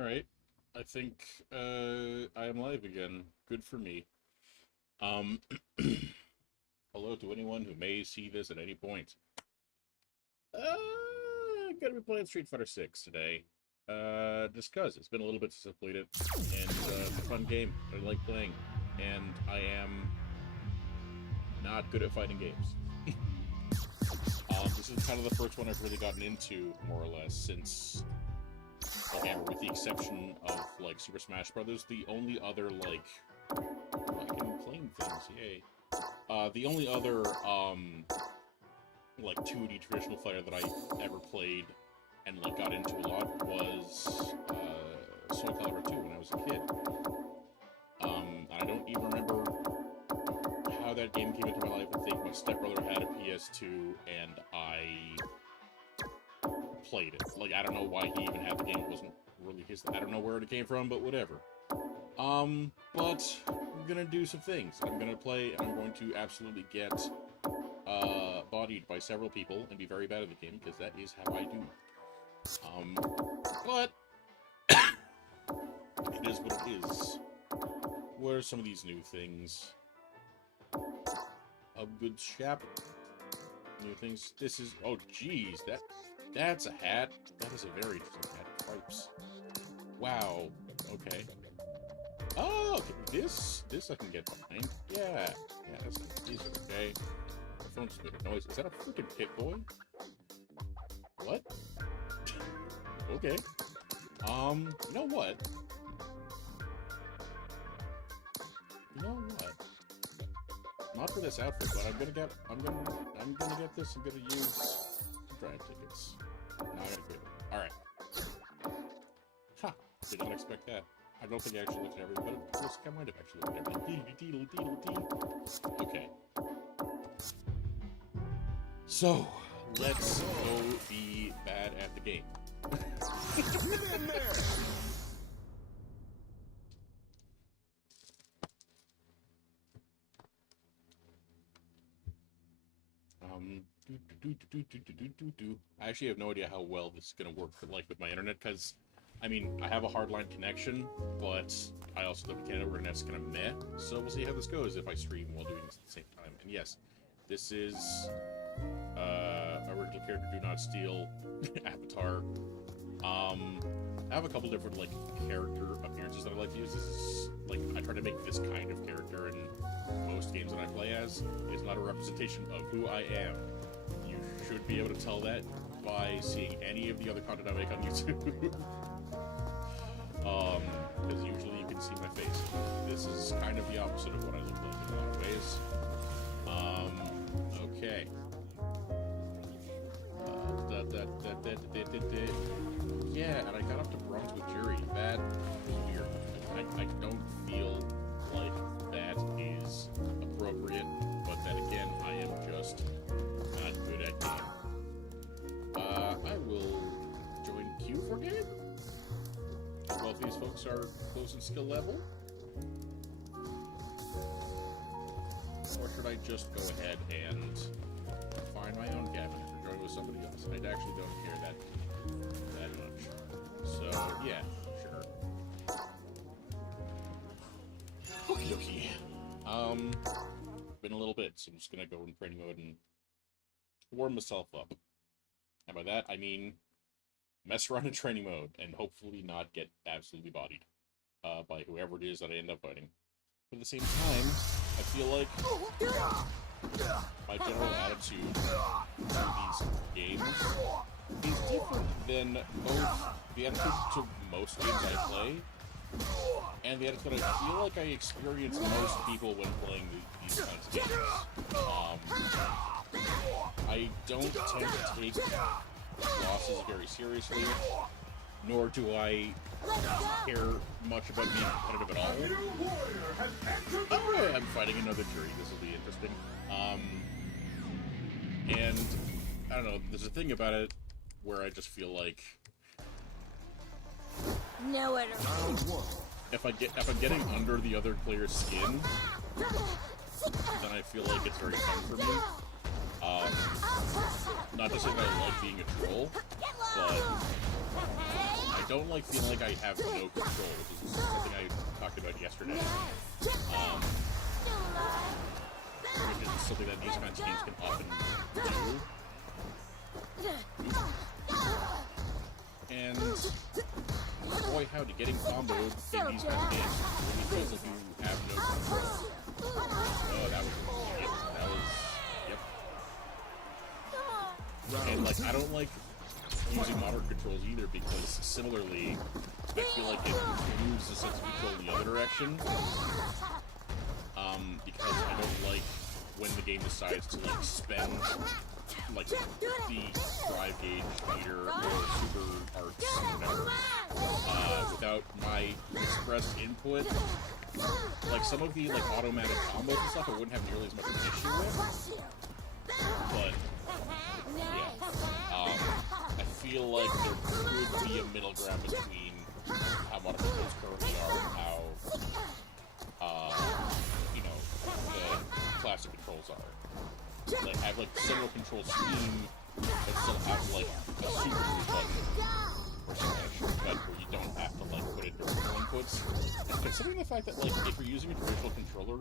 Alright. I think I am live again. Good for me. Hello to anyone who may see this at any point. Gonna be playing Street Fighter 6 today. Just cause it's been a little bit since I played it, and it's a fun game that I like playing, and I am not good at fighting games. This is kind of the first one I've really gotten into, more or less, since, again, with the exception of, like, Super Smash Brothers, the only other, like, I can claim things, yay. The only other, like, 2D traditional fighter that I ever played and, like, got into a lot was, Soul Calibur 2 when I was a kid. I don't even remember how that game came into my life. I think my stepbrother had a PS2, and I played it. Like, I don't know why he even had the game. It wasn't really his. I don't know where it came from, but whatever. But I'm gonna do some things. I'm gonna play, and I'm going to absolutely get bodied by several people and be very bad at the game, because that is how I do. But it is what it is. What are some of these new things? A good chap. New things. This is, oh geez, that's a hat. That is a very interesting hat. Cripes. Wow. Okay. Oh, okay. This I can get behind. Yeah, that's nice. These are okay. My phone just made a noise. Is that a freaking Pip-Boy? What? Okay. You know what? Not for this outfit, but I'm gonna get this. I'm gonna use drive tickets. Now I gotta quit. Alright. Ha! Did not expect that. I don't think I actually looked at everything, but it looks like I might have actually looked at everything. Okay. So, let's go be bad at the game. Get in there! I actually have no idea how well this is going to work like with my internet, because, I mean, I have a hardline connection, but I also live in Canada where internet's kind of meh, so we'll see how this goes if I stream while doing this at the same time. And yes, this is original character Do Not Steal avatar. I have a couple different, like, character appearances that I like to use. This is, like, I try to make this kind of character in most games that I play as. It's not a representation of who I am. You should be able to tell that by seeing any of the other content I make on YouTube. Because usually you can see my face. This is kind of the opposite of what I look like in a lot of ways. Okay. Yeah, and I got up to bronze with Jury. That was weird. I don't feel like that is appropriate, but then again, I am just not good at game. I will join queue for game. Both these folks are close in skill level. Or should I just go ahead and find my own cabinet or join with somebody else? I actually don't care that much. So, yeah, sure. Okie dokie. Been a little bit, so I'm just gonna go in training mode and warm myself up. And by that, I mean mess around in training mode and hopefully not get absolutely bodied by whoever it is that I end up fighting. But at the same time, I feel like my general attitude to these games is different than both the attitude to most games I play and the attitude I feel like I experience most people when playing these kinds of games. I don't tend to take losses very seriously, nor do I care much about being competitive at all. Oh, I'm fighting another jury. This will be interesting. And I don't know. There's a thing about it where I just feel like nowhere to go. if I'm getting under the other player's skin, then I feel like it's very fun for me. Not to say that I like being a troll, but I don't like feeling like I have no control, which is something I talked about yesterday. Which is something that these kinds of games can often do. And boy howdy, getting comboed in these kinds of games really feels like you have no control. Oh, that was yep. And like, I don't like using modern controls either, because similarly, I feel like it removes the sense of control in the other direction. Because I don't like when the game decides to like spend like the drive gauge meter or super arts, whatever, without my expressed input. Like some of the like automatic combos and stuff I wouldn't have nearly as much of an issue with. But yeah, I feel like there could be a middle ground between how modern controls currently are and how you know, the classic controls are. Like have like similar control scheme, but still have like a super move button or some kind of shortcut where you don't have to like put in directional inputs. And considering the fact that like if you're using a traditional controller,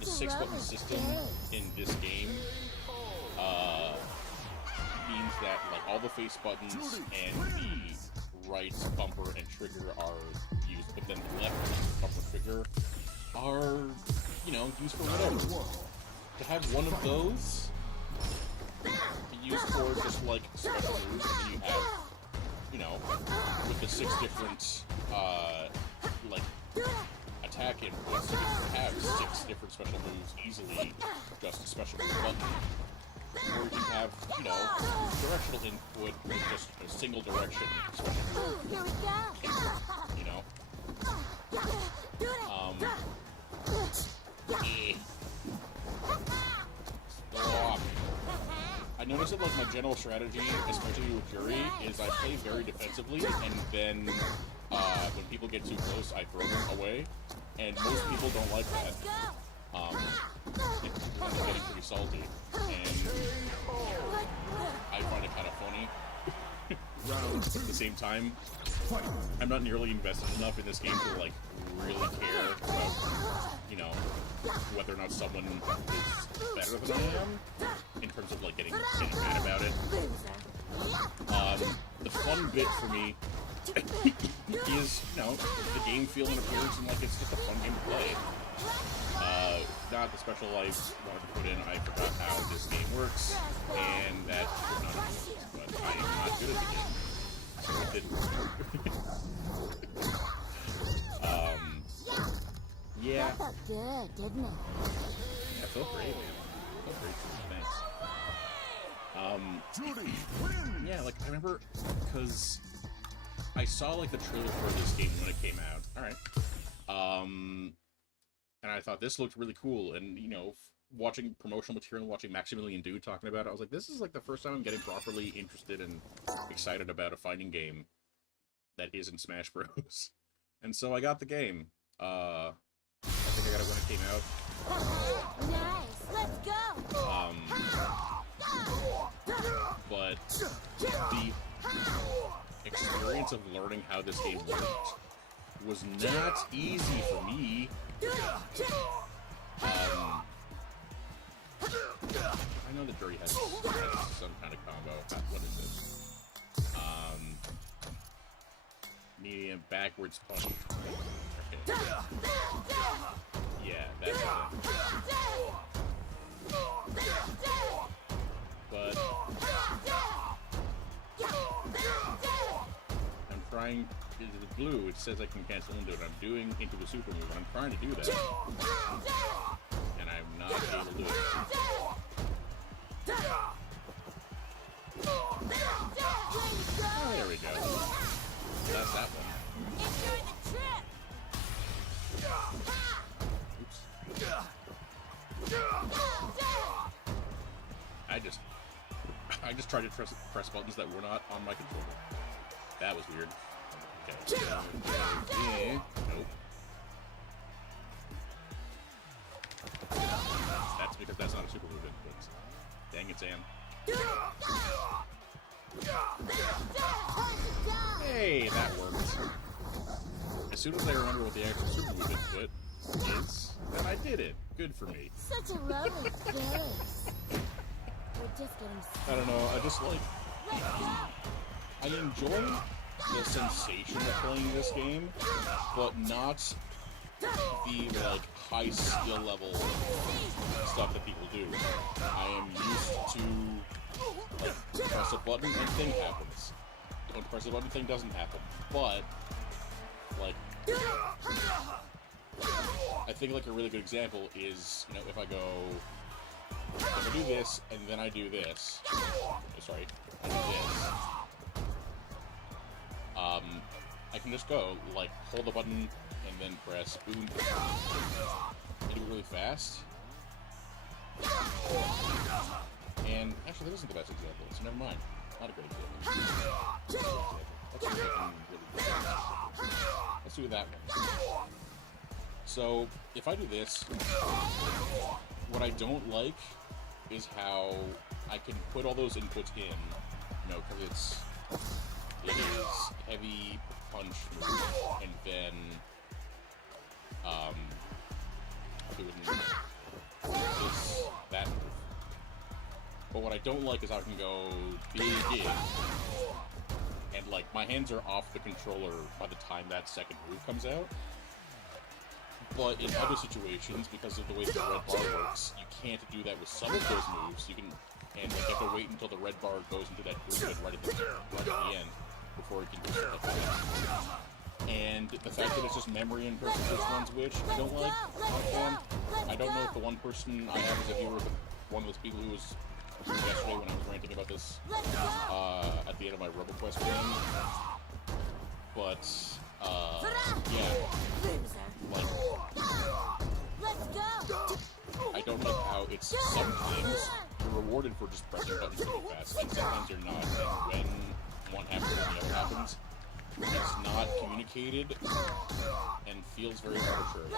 the 6-button system in this game means that like all the face buttons and the right bumper and trigger are used, but then the left bumper trigger are, you know, used for whatever. To have one of those be used for just like special moves, and then you have, you know, with the 6 different like attack inputs, you can have 6 different special moves easily, just a special move button. Or you can have, you know, directional input with just a single direction special move. Here we go. You know? Stop. I noticed that like my general strategy, especially with Fury, is I play very defensively, and then when people get too close, I throw them away. And most people don't like that. It ends up getting pretty salty, and I find it kind of funny. But at the same time, I'm not nearly invested enough in this game to like really care about, you know, whether or not someone is better than I am in terms of like getting mad about it. The fun bit for me is, you know, the game feel and appearance, and like it's just a fun game to play. Not the special life I wanted to put in. I forgot how this game works, and that should not have worked, but I am not good at the game, so it didn't work. Yeah. That felt good, didn't it? Yeah, it felt great, man. It felt great, thanks. Yeah, like, I remember, because I saw, like, the trailer for this game when it came out. Alright. And I thought this looked really cool, and, you know, watching promotional material, watching Maximilian Dood talking about it, I was like, this is, like, the first time I'm getting properly interested and excited about a fighting game that isn't Smash Bros. And so I got the game. I think I got it when it came out. Nice, let's go. But the experience of learning how this game worked was not easy for me. I know that Dirty has some kind of combo. What is it? Medium backwards punch. Okay. Yeah, that's it. But I'm trying. The blue, it says I can cancel into it. I'm doing into a super move. I'm trying to do that, and I'm not able to do it. Oh, there we go. That's that one. Enjoy the trip. Oops. I just tried to press buttons that were not on my controller. That was weird. Okay. Nope. That's because that's not a super move input. Dang it, Sam. hey, that worked. As soon as I remember what the actual super move input is, then I did it. Good for me. Such a lovely face. We're just getting I don't know, I just like... Let's go. I enjoy the sensation of playing this game, but not the, like, high skill level stuff that people do. I am used to, like, press a button and thing happens. Don't press a button, thing doesn't happen. But, like, I think, like, a really good example is, you know, if I do this, and then I do this. Oh, sorry, I do this. I can just go, like, hold the button, and then press boom. And do it really fast. And, actually, that isn't the best example, so never mind. Not a great example. Let's see if I can really do that. Let's do that one. So, if I do this, what I don't like is how I can put all those inputs in, you know, because it is heavy punch move, and then, doing this, that move. But what I don't like is how I can go big in, and, like, my hands are off the controller by the time that second move comes out. But in other situations, because of the way the red bar works, you can't do that with some of those moves. You can, and like, you have to wait until the red bar goes into that groove right at the end before you can do stuff like that. And the fact that it's just memory in person which one's which, I don't like. I don't know if the one person I have as a viewer is one of those people who was here yesterday when I was ranting about this at the end of my RoboQuest game. But yeah, like, I don't like how it's sometimes you're rewarded for just pressing buttons really fast, and sometimes you're not. And when one happens and the other happens, it's not communicated and feels very arbitrary.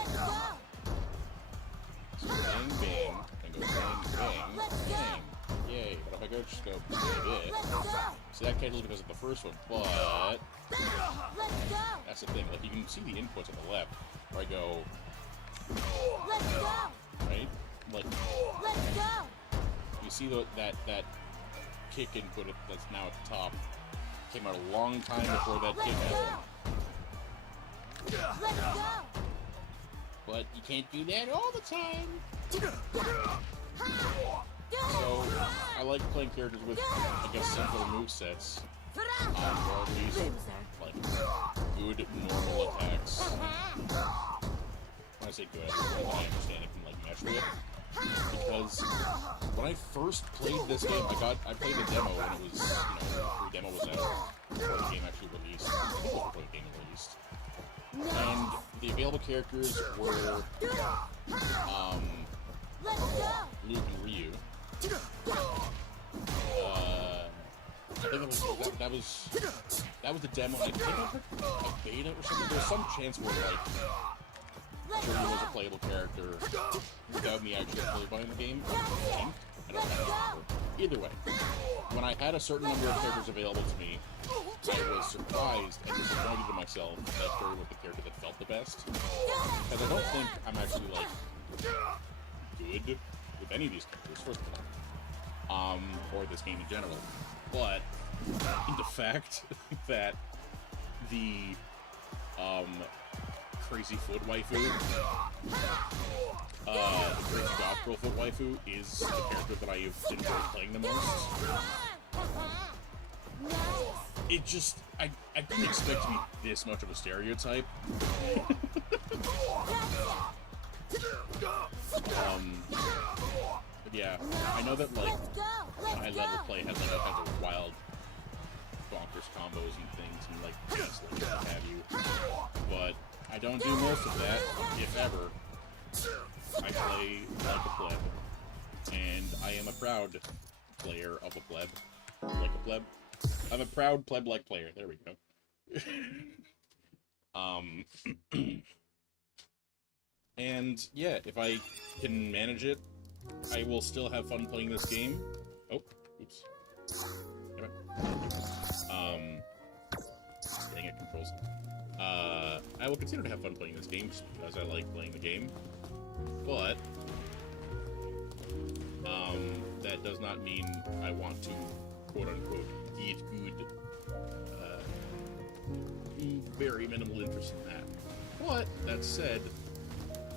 So bang bang, and go bang bang bang. Yay! But if I go just go bang it, so that cancels because of the first one, but that's the thing. Like, you can see the inputs on the left, where I go right, like you see that kick input that's now at the top came out a long time before that kick happened. But you can't do that all the time. So I like playing characters with, I guess, simpler movesets, or at least like good normal attacks. When I say good, I understand it can like mesh with. Because when I first played this game, I played the demo when it was, you know, the demo was out before the game actually released. Before the game released. And the available characters were Luke and Ryu. I think that was the demo. I think I heard a beta or something. There's some chance where like Ryu was a playable character without me actually playing the game. I don't remember. Either way, when I had a certain number of characters available to me, I was surprised and disappointed in myself that Furry was the character that felt the best. Because I don't think I'm actually like good with any of these characters, first of all, or this game in general. But the fact that the crazy foot waifu, the crazy god girl foot waifu is the character that I have enjoyed playing the most. It just, I didn't expect to be this much of a stereotype. But yeah, I know that like high level play has like all kinds of wild bonkers combos and things and like just like what have you. But I don't do most of that, if ever. I play like a pleb, and I am a proud player of a pleb. Like a pleb. I'm a proud pleb-like player. There we go. And yeah, if I can manage it, I will still have fun playing this game. Oh, oops. Damn it. controls. I will continue to have fun playing this game just because I like playing the game, but that does not mean I want to quote-unquote get good. Very minimal interest in that. But, that said,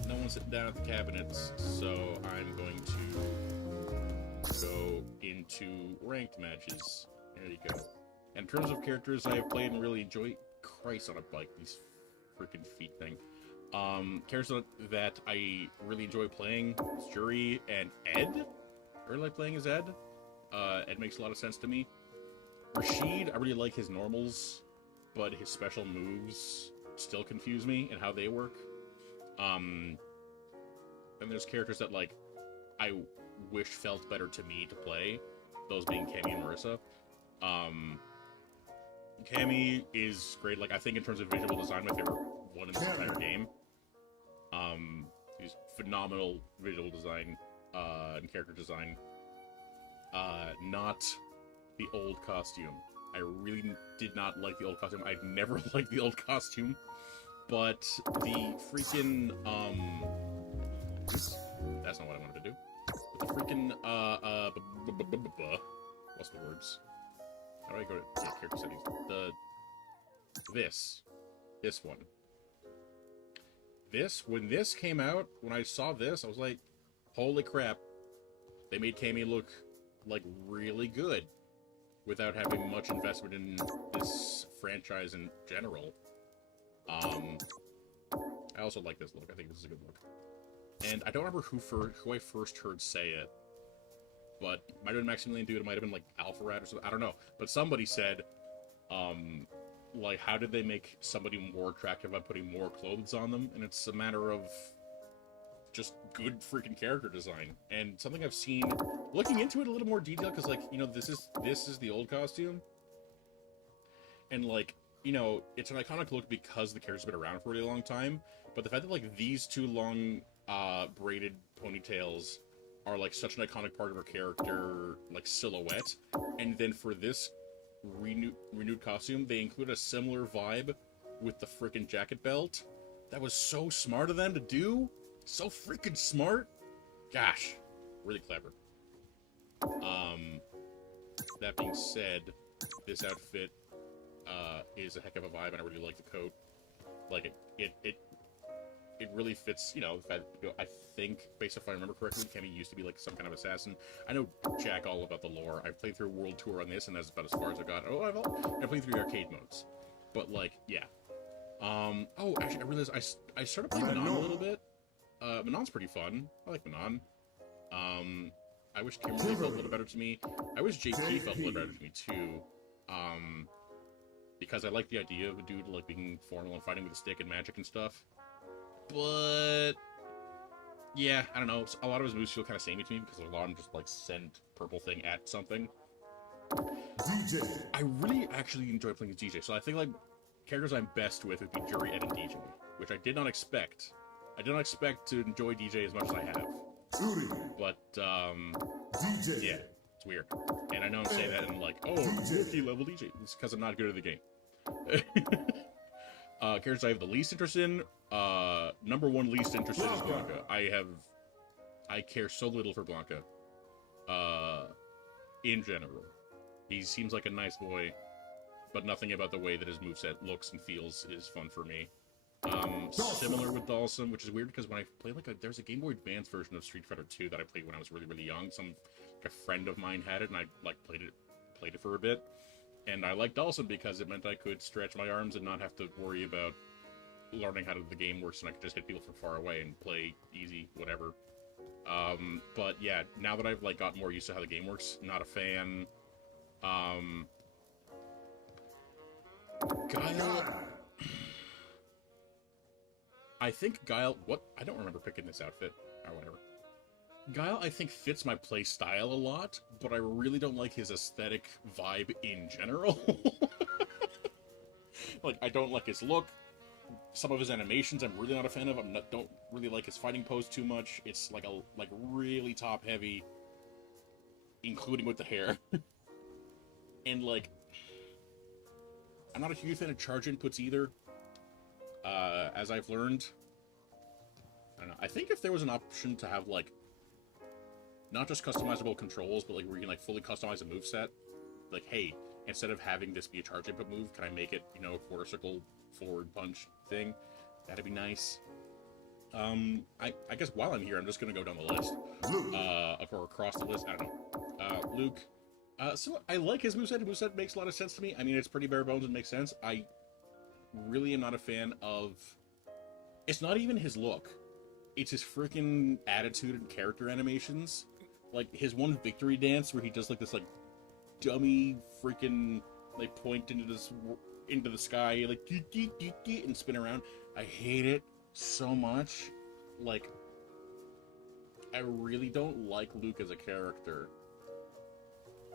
no one's sitting down at the cabinets, so I'm going to go into ranked matches. There you go. In terms of characters I have played and really enjoy, Christ on a bike, these freaking feet thing. Characters that I really enjoy playing is Juri and Ed. I really like playing as Ed. Ed makes a lot of sense to me. Rashid, I really like his normals, but his special moves still confuse me and how they work. Then there's characters that, like, I wish felt better to me to play, those being Cammy and Marissa. Cammy is great, like, I think in terms of visual design, my favorite one in this entire game. He's phenomenal visual design, and character design. Not the old costume. I really did not like the old costume. I'd never liked the old costume. But the freaking, oops, that's not what I wanted to do. But the freaking, what's the words? How do I go to character settings? This one. When this came out, when I saw this, I was like, holy crap. They made Cammy look, like, really good without having much investment in this franchise in general. I also like this look. I think this is a good look. And I don't remember who I first heard say it, but it might have been Maximilian Dude, it might have been, like, Alpharad or something, I don't know. But somebody said, like, how did they make somebody more attractive by putting more clothes on them? And it's a matter of just good freaking character design. And something I've seen, looking into it a little more detail, because, like, you know, this is the old costume. And, like, you know, it's an iconic look because the character's been around for a really long time. But the fact that, like, these two long, braided ponytails are, like, such an iconic part of her character, like, silhouette. And then for this renewed costume, they include a similar vibe with the freaking jacket belt. That was so smart of them to do. So freaking smart. Gosh, really clever. That being said, this outfit is a heck of a vibe, and I really like the coat. Like, it really fits, you know, the fact, you know, I think, based if I remember correctly, Cammy used to be, like, some kind of assassin. I know jack all about the lore. I've played through World Tour on this, and that's about as far as I got. Oh, I've played through the arcade modes. But, like, yeah. Oh, actually, I realized I started playing Manon a little bit. Manon's pretty fun. I like Manon. I wish Kimberly felt a little better to me. I wish JP felt a little better to me, too. Because I like the idea of a dude, like, being formal and fighting with a stick and magic and stuff. But yeah, I don't know. A lot of his moves feel kind of samey to me because a lot of them just, like, send purple thing at something. DJ. I really actually enjoy playing as DJ, so I think, like, characters I'm best with would be Juri, Ed, and DJ, which I did not expect. I did not expect to enjoy DJ as much as I have. But, DJ. Yeah, it's weird. And I know I'm saying that and I'm like, oh, rookie level DJ. It's because I'm not good at the game. Characters I have the least interest in, number one least interested is Blanca. I care so little for Blanca. In general. He seems like a nice boy, but nothing about the way that his moveset looks and feels is fun for me. Similar with Dhalsim, which is weird because when I played, like, there's a Game Boy Advance version of Street Fighter 2 that I played when I was really, really young. A friend of mine had it, and I, like, played it for a bit. And I liked Dhalsim because it meant I could stretch my arms and not have to worry about learning how the game works, and I could just hit people from far away and play easy, whatever. But yeah, now that I've, like, got more used to how the game works, not a fan. Guile. I think Guile, I don't remember picking this outfit, or whatever. Guile, I think, fits my play style a lot, but I really don't like his aesthetic vibe in general. Like, I don't like his look. Some of his animations I'm really not a fan of. Don't really like his fighting pose too much. It's like really top heavy, including with the hair. And, like, I I'm not a huge fan of charge inputs either. As I've learned, I don't know. I think if there was an option to have like not just customizable controls, but like where you can like fully customize a moveset, like hey, instead of having this be a charge input move, can I make it, you know, a quarter circle forward punch thing? That'd be nice. I guess while I'm here, I'm just gonna go down the list, or across the list. I don't know. Luke. So I like his moveset. His moveset makes a lot of sense to me. I mean, it's pretty bare bones and makes sense. I really am not a fan of. It's not even his look. It's his freaking attitude and character animations. Like his one victory dance where he does like this like dummy freaking like point into the sky like and spin around. I hate it so much. Like, I really don't like Luke as a character,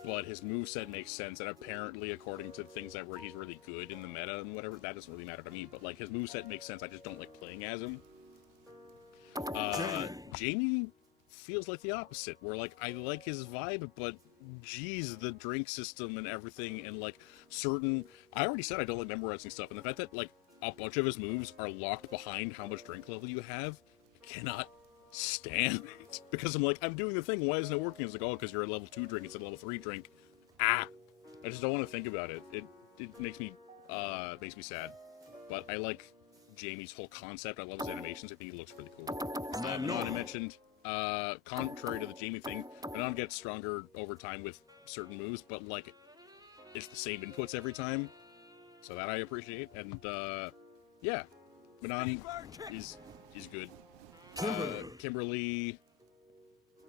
but his moveset makes sense, and apparently according to things that where he's really good in the meta and whatever, that doesn't really matter to me, but like his moveset makes sense. I just don't like playing as him. Jamie feels like the opposite, where like I like his vibe, but geez, the drink system and everything, and like certain, I already said I don't like memorizing stuff, and the fact that like a bunch of his moves are locked behind how much drink level you have, I cannot stand it. Because I'm like, I'm doing the thing, why isn't it working? It's like, oh, because you're a level 2 drink instead of level 3 drink. I just don't want to think about it. It makes me sad. But I like Jamie's whole concept. I love his animations. I think he looks really cool. Manon, I mentioned, contrary to the Jamie thing, Manon gets stronger over time with certain moves, but like, it's the same inputs every time. So that I appreciate, and yeah, Manon is good. Kimberly,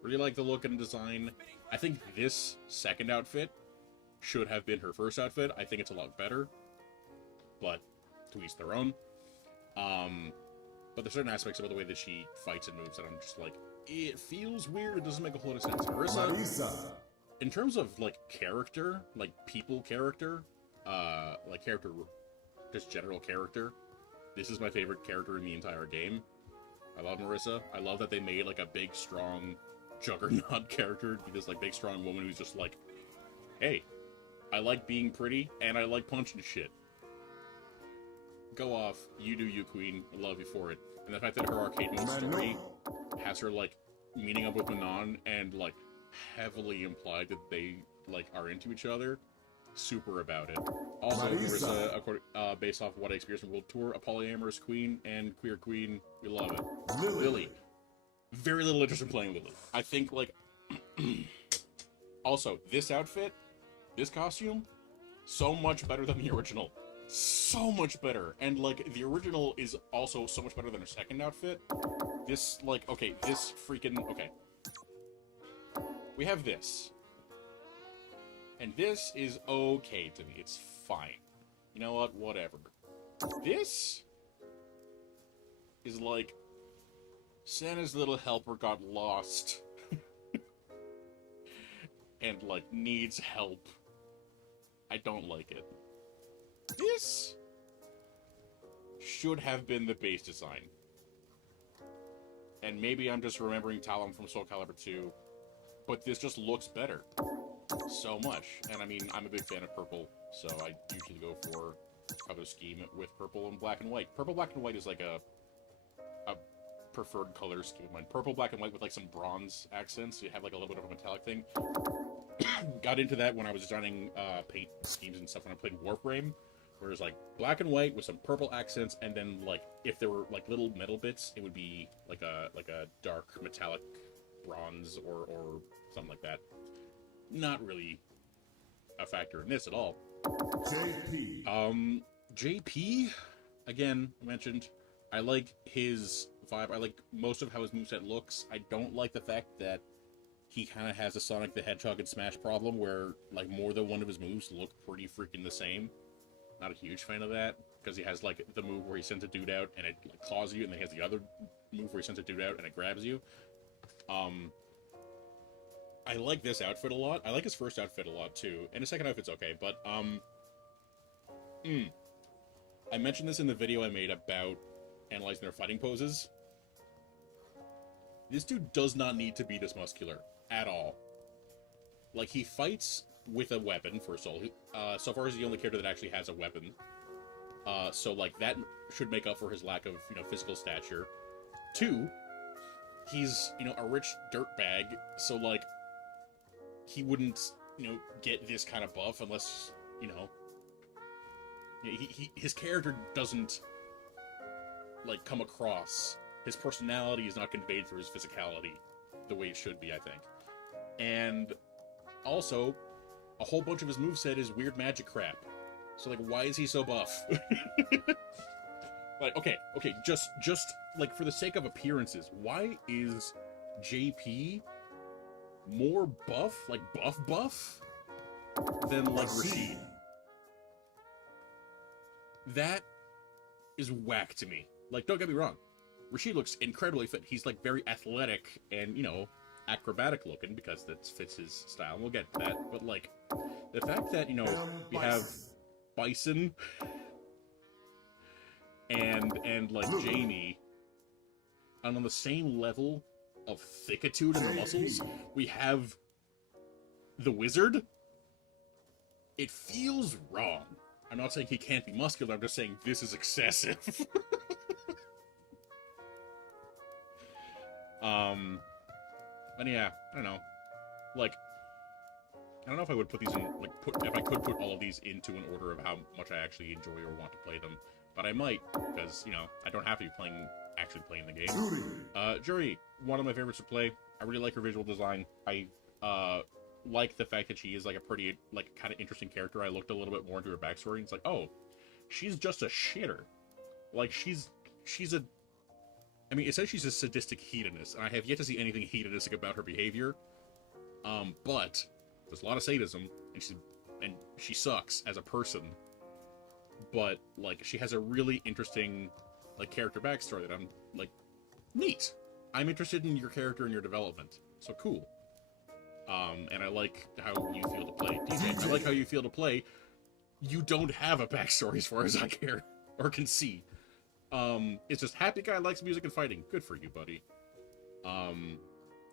really like the look and design. I think this second outfit should have been her first outfit. I think it's a lot better, but to each their own. But there's certain aspects about the way that she fights and moves that I'm just like, it feels weird. It doesn't make a whole lot of sense. Marisa, in terms of like character, like people character. Like character, just general character. This is my favorite character in the entire game. I love Marisa. I love that they made like a big, strong juggernaut character. Be this like big, strong woman who's just like, hey, I like being pretty and I like punching shit. Go off, you do you, queen. I love you for it. And the fact that her arcade mode story has her like meeting up with Manon and like heavily implied that they like are into each other. Super about it. Also, Marisa, based off what I experienced from World Tour, a polyamorous queen and queer queen. We love it. Lily. Very little interest in playing Lily. I think, like... also, this outfit, this costume, so much better than the original. So much better. And, like, the original is also so much better than her second outfit. This, like, okay, this freaking... Okay. We have this. And this is okay to me. It's fine. You know what? Whatever. This is like Santa's little helper got lost and like needs help. I don't like it. This should have been the base design. And maybe I'm just remembering Talon from Soul Calibur 2, but this just looks better. So much. And I mean, I'm a big fan of purple, so I usually go for color scheme with purple and black and white. Purple, black, and white is like a preferred color scheme of mine. Purple, black, and white with like some bronze accents. So you have like a little bit of a metallic thing. Got into that when I was designing paint schemes and stuff when I played Warframe, where it was like black and white with some purple accents, and then like if there were like little metal bits, it would be like a dark metallic bronze or something like that. Not really a factor in this at all. JP, again, mentioned, I like his vibe. I like most of how his moveset looks. I don't like the fact that he kind of has a Sonic the Hedgehog and Smash problem where, like, more than one of his moves look pretty freaking the same. Not a huge fan of that, because he has, like, the move where he sends a dude out and it, like, claws you, and then he has the other move where he sends a dude out and it grabs you. I like this outfit a lot. I like his first outfit a lot, too. And his second outfit's okay, but, I mentioned this in the video I made about analyzing their fighting poses. This dude does not need to be this muscular. At all. Like, he fights with a weapon, first of all. So far, he's the only character that actually has a weapon. So, like, that should make up for his lack of, physical stature. 2, he's, a rich dirtbag, so, like, he wouldn't, get this kind of buff unless, his character doesn't, like, come across. His personality is not conveyed through his physicality the way it should be, I think. And also, a whole bunch of his moveset is weird magic crap. So, like, why is he so buff? Like, okay, just, like, for the sake of appearances, why is JP more buff, like, buff, than, like, Rashid? That is whack to me. Like, don't get me wrong. Rashid looks incredibly fit. He's, like, very athletic and, acrobatic looking, because that fits his style, and we'll get to that. But, like, the fact that, we have Bison and like Jamie, and on the same level of thickitude in the muscles, we have the Wizard. It feels wrong. I'm not saying he can't be muscular, I'm just saying this is excessive. And yeah, I don't know. Like, I don't know if I would put these in, like, if I could put all of these into an order of how much I actually enjoy or want to play them. But I might, because, I don't have to be actually playing the game. Jury, one of my favorites to play. I really like her visual design. I, like the fact that she is, like, a pretty, like, kind of interesting character. I looked a little bit more into her backstory, and it's like, oh, she's just a shitter. Like, she's a... I mean, it says she's a sadistic hedonist, and I have yet to see anything hedonistic about her behavior. But there's a lot of sadism, and she sucks as a person. But, like, she has a really interesting, like, character backstory that I'm, like, neat. I'm interested in your character and your development. So cool. And I like how you feel to play. DJ, I like how you feel to play. You don't have a backstory as far as I care, or can see. It's just happy guy likes music and fighting. Good for you, buddy.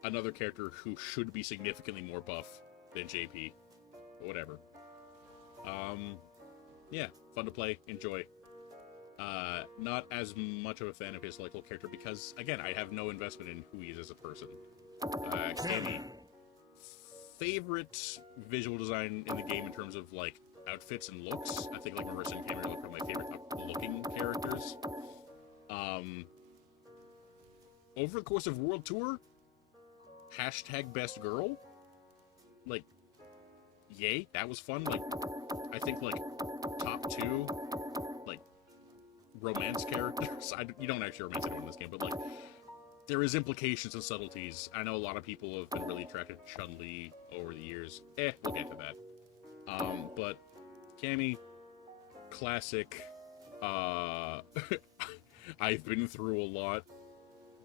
Another character who should be significantly more buff than JP. But whatever. Yeah, fun to play, enjoy. Not as much of a fan of his local character because, again, I have no investment in who he is as a person. Cammy. Favorite visual design in the game in terms of, like, outfits and looks. I think, like, Marissa and Cammy are probably my favorite looking characters. Over the course of World Tour, hashtag best girl. Like, yay, that was fun. Like, I think, like, top 2, like, romance characters. You don't actually romance anyone in this game, but, like, there is implications and subtleties. I know a lot of people have been really attracted to Chun-Li over the years. We'll get to that. But Cammy, classic. I've been through a lot,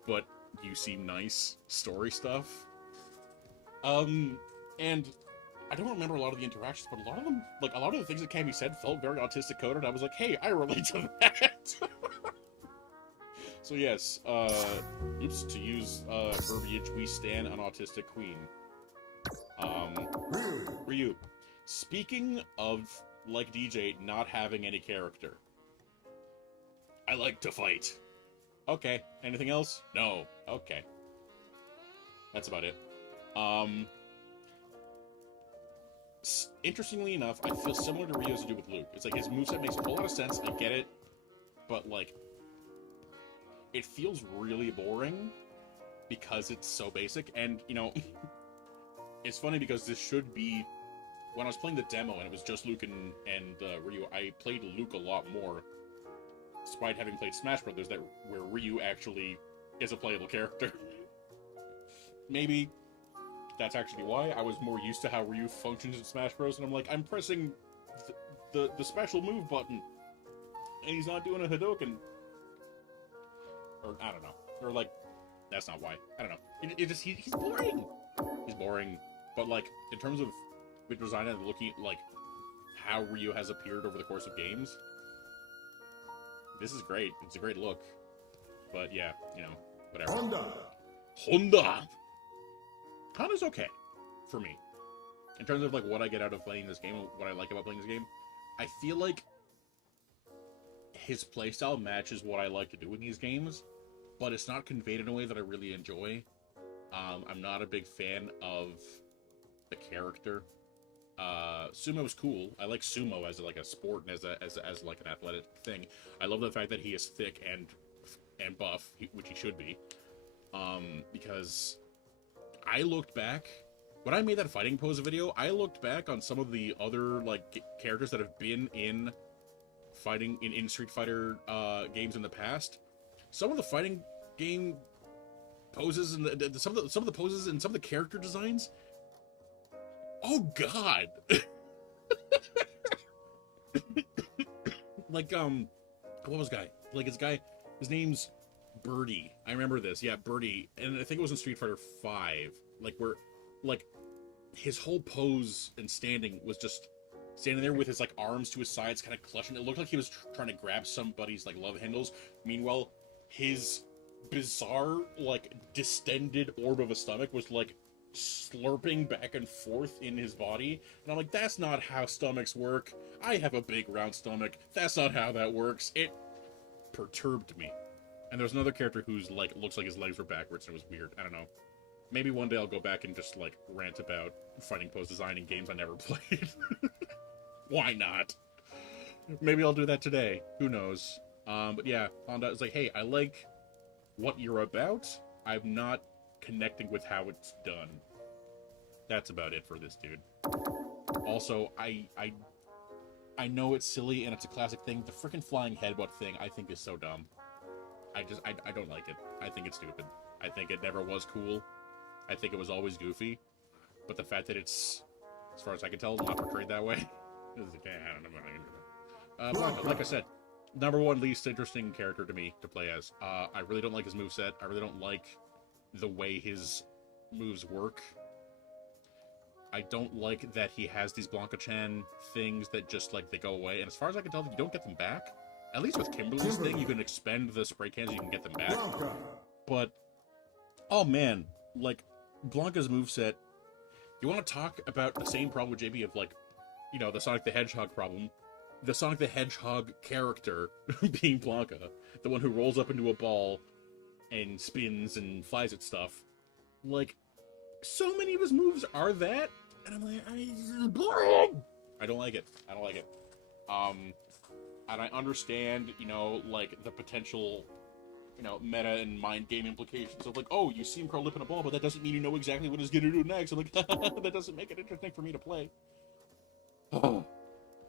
but you seem nice story stuff. And I don't remember a lot of the interactions, but a lot of them, like, a lot of the things that Cammy said felt very autistic coded. I was like, hey, I relate to that. So yes, oops, to use verbiage, we stand an autistic queen. Ryu. Speaking of, like DJ, not having any character. I like to fight. Okay. Anything else? No. Okay. That's about it. Interestingly enough, I feel similar to Ryu as I do with Luke. It's like his moveset makes a whole lot of sense, I get it, but, like, it feels really boring because it's so basic, and, it's funny because this should be... When I was playing the demo and it was just Luke and Ryu, I played Luke a lot more, despite having played Smash Brothers, where Ryu actually is a playable character. Maybe that's actually why. I was more used to how Ryu functions in Smash Bros, and I'm like, I'm pressing the special move button, and he's not doing a Hadouken. Or, I don't know. Or, like, that's not why. I don't know. He's boring! He's boring. But, like, in terms of visual design and looking at, like, how Ryu has appeared over the course of games, this is great. It's a great look. But, yeah, whatever. Honda! Honda's okay. For me. in terms of like what I get out of playing this game, what I like about playing this game, I feel like his playstyle matches what I like to do in these games, but it's not conveyed in a way that I really enjoy. I'm not a big fan of the character. Sumo's cool. I like sumo as like a sport and as like an athletic thing. I love the fact that he is thick and buff, which he should be. Because I looked back when I made that fighting pose video. I looked back on some of the other like characters that have been in fighting in Street Fighter games in the past. Some of the fighting game poses and some of the poses and some of the character designs. Oh God! Like what was guy? Like his name's Birdie. I remember this. Yeah, Birdie, and I think it was in Street Fighter 5. Like where, like his whole pose and standing was just standing there with his like arms to his sides, kind of clutching. It looked like he was trying to grab somebody's like love handles. Meanwhile, his bizarre like distended orb of a stomach was like slurping back and forth in his body, and I'm like, that's not how stomachs work. I have a big round stomach. That's not how that works. It perturbed me. And there's another character who's like looks like his legs were backwards, and it was weird. I don't know. Maybe one day I'll go back and just like rant about fighting pose design in games I never played. Why not? Maybe I'll do that today. Who knows? But yeah, found out it's like, hey, I like what you're about. I'm not connecting with how it's done. That's about it for this dude. Also, I know it's silly and it's a classic thing. The freaking flying headbutt thing I think is so dumb. I don't like it. I think it's stupid. I think it never was cool. I think it was always goofy. But the fact that it's, as far as I can tell, not portrayed that way. I don't know. Blanka, like I said, number one least interesting character to me to play as. I really don't like his moveset. I really don't like the way his moves work. I don't like that he has these Blanka-chan things that just, like, they go away. And as far as I can tell, you don't get them back. At least with Kimberly's thing, you can expend the spray cans, you can get them back. But, oh man, like, Blanka's moveset, you want to talk about the same problem with JB of, like, you know, the Sonic the Hedgehog problem. The Sonic the Hedgehog character being Blanka, the one who rolls up into a ball and spins and flies at stuff. Like, so many of his moves are that, and I'm like, I don't like it. I don't like it. And I understand, you know, like, the potential, you know, meta and mind game implications of, like, oh, you see him curl lip in a ball, but that doesn't mean you know exactly what he's gonna do next. I'm like, that doesn't make it interesting for me to play.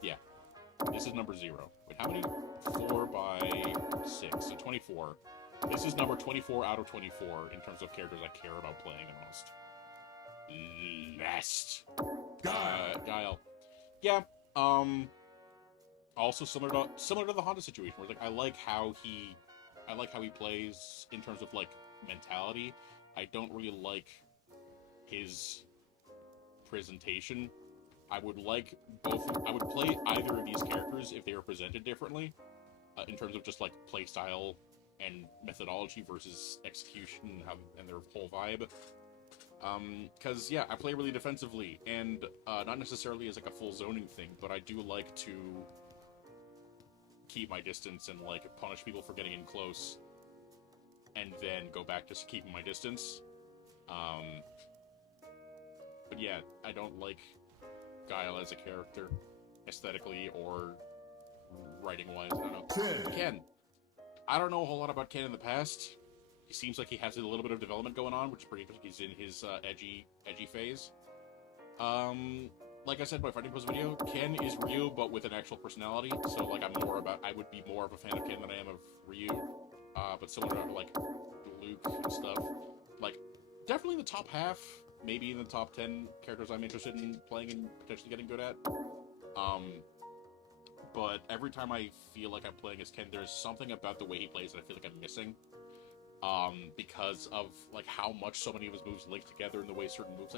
Yeah. This is number 0. Wait, how many? 4 by 6, so 24. This is number 24 out of 24 in terms of characters I care about playing the most. Last. Guile. Yeah, also similar to the Honda situation, where like I like how he plays in terms of like mentality. I don't really like his presentation. I would like both. I would play either of these characters if they were presented differently, in terms of just like play style and methodology versus execution and their whole vibe. Because yeah, I play really defensively, and not necessarily as like a full zoning thing, but I do like to keep my distance and like punish people for getting in close, and then go back to keeping my distance. But yeah, I don't like Guile as a character, aesthetically or writing-wise. I don't know. Ken. I don't know a whole lot about Ken in the past. He seems like he has a little bit of development going on, which is pretty interesting. He's in his edgy phase. Like I said in my fighting pose video, Ken is Ryu, but with an actual personality. So like I would be more of a fan of Ken than I am of Ryu. But similar to like Luke and stuff. Like definitely in the top half, maybe in the top 10 characters I'm interested in playing and potentially getting good at. But every time I feel like I'm playing as Ken, there's something about the way he plays that I feel like I'm missing. Because of like how much so many of his moves link together and the way certain moves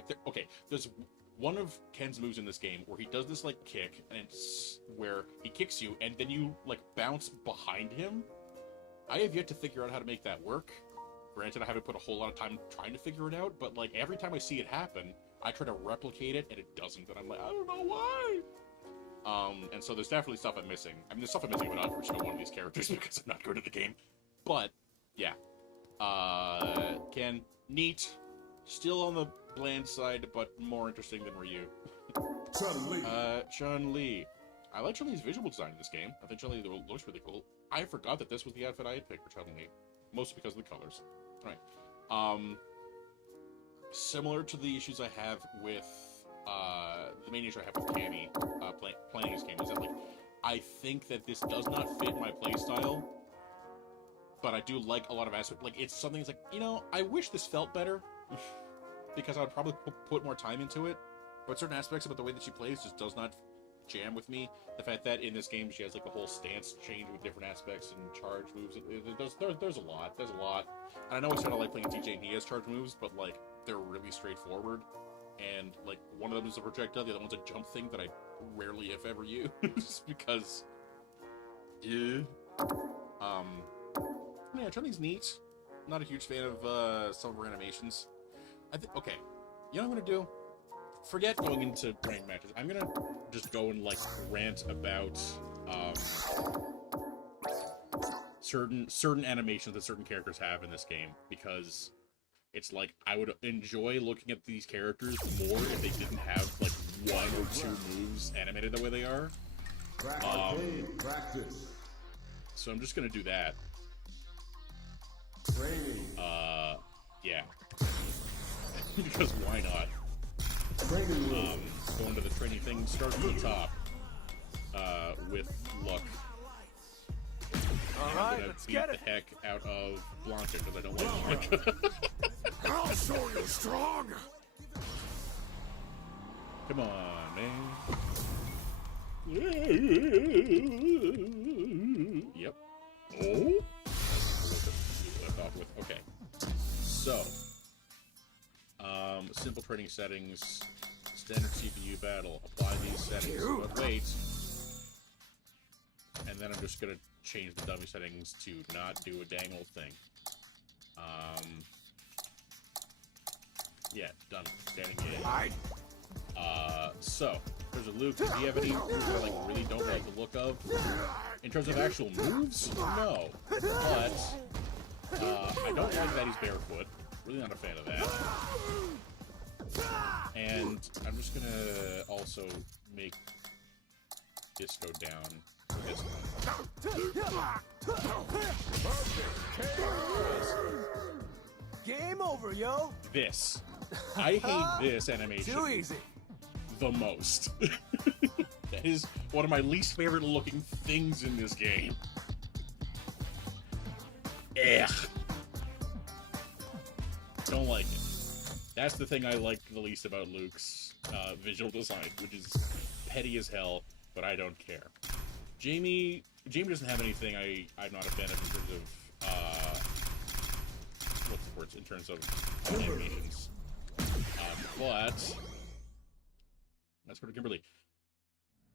there's one of Ken's moves in this game where he does this like kick, and it's where he kicks you and then you like bounce behind him. I have yet to figure out how to make that work. Granted, I haven't put a whole lot of time trying to figure it out, but like every time I see it happen, I try to replicate it, and it doesn't, and I'm like, I don't know why. And so there's definitely stuff I'm missing. I mean, there's stuff I'm missing about every single one of these characters because I'm not good at the game. But, yeah. Ken, neat. Still on the bland side, but more interesting than Ryu. Chun-Li. Chun-Li. I like Chun-Li's visual design in this game. I think Chun-Li looks really cool. I forgot that this was the outfit I had picked for Chun-Li. Mostly because of the colors. Right. Similar to the issues I have with, the main issue I have with Cammy, playing this game, is that, like, I think that this does not fit my playstyle, but I do like a lot of aspects. Like, it's something that's like, you know, I wish this felt better, because I would probably put more time into it, but certain aspects about the way that she plays just does not jam with me. The fact that in this game she has, like, the whole stance change with different aspects and charge moves, there's a lot. There's a lot. And I know it's kind of like playing DJ and he has charge moves, but, like, they're really straightforward. And, like, one of them is a projectile, the other one's a jump thing that I rarely, if ever, use, because... Yeah. Yeah, Chun-Li's neat. Not a huge fan of, some of her animations. Okay, you know what I'm gonna do? Forget going into ranked matches. I'm gonna just go and, like, rant about, certain animations that certain characters have in this game, because it's like, I would enjoy looking at these characters more if they didn't have, like, one or two moves animated the way they are. Practice. So I'm just gonna do that. Training. Yeah. Because why not? Training room. Going to the training thing, start from the top. With luck. Alright, I'm let's gonna get beat it. the heck out of Blanca because I don't like Blanca. I'll show you strong. Come on, man. Yep. Oh? Left off with. Okay. So. Simple training settings. Standard CPU battle. Apply these settings. But wait. And then I'm just gonna change the dummy settings to not do a dang old thing. Yeah, done. Standing in. Alright. So, there's a Luke. Do you have any moves that I, like, really don't like the look of? In terms of actual moves, no. But, I don't like that he's barefoot. Really not a fan of that. And I'm just gonna also make this go down this one. Game over, yo. This. I hate this animation. Too easy. The most. That is one of my least favorite looking things in this game. Ugh. Don't like it. That's the thing I like the least about Luke's visual design, which is petty as hell, but I don't care. Jamie doesn't have anything I'm not a fan of in terms of what's the words in terms of animations. But let's go to Kimberly.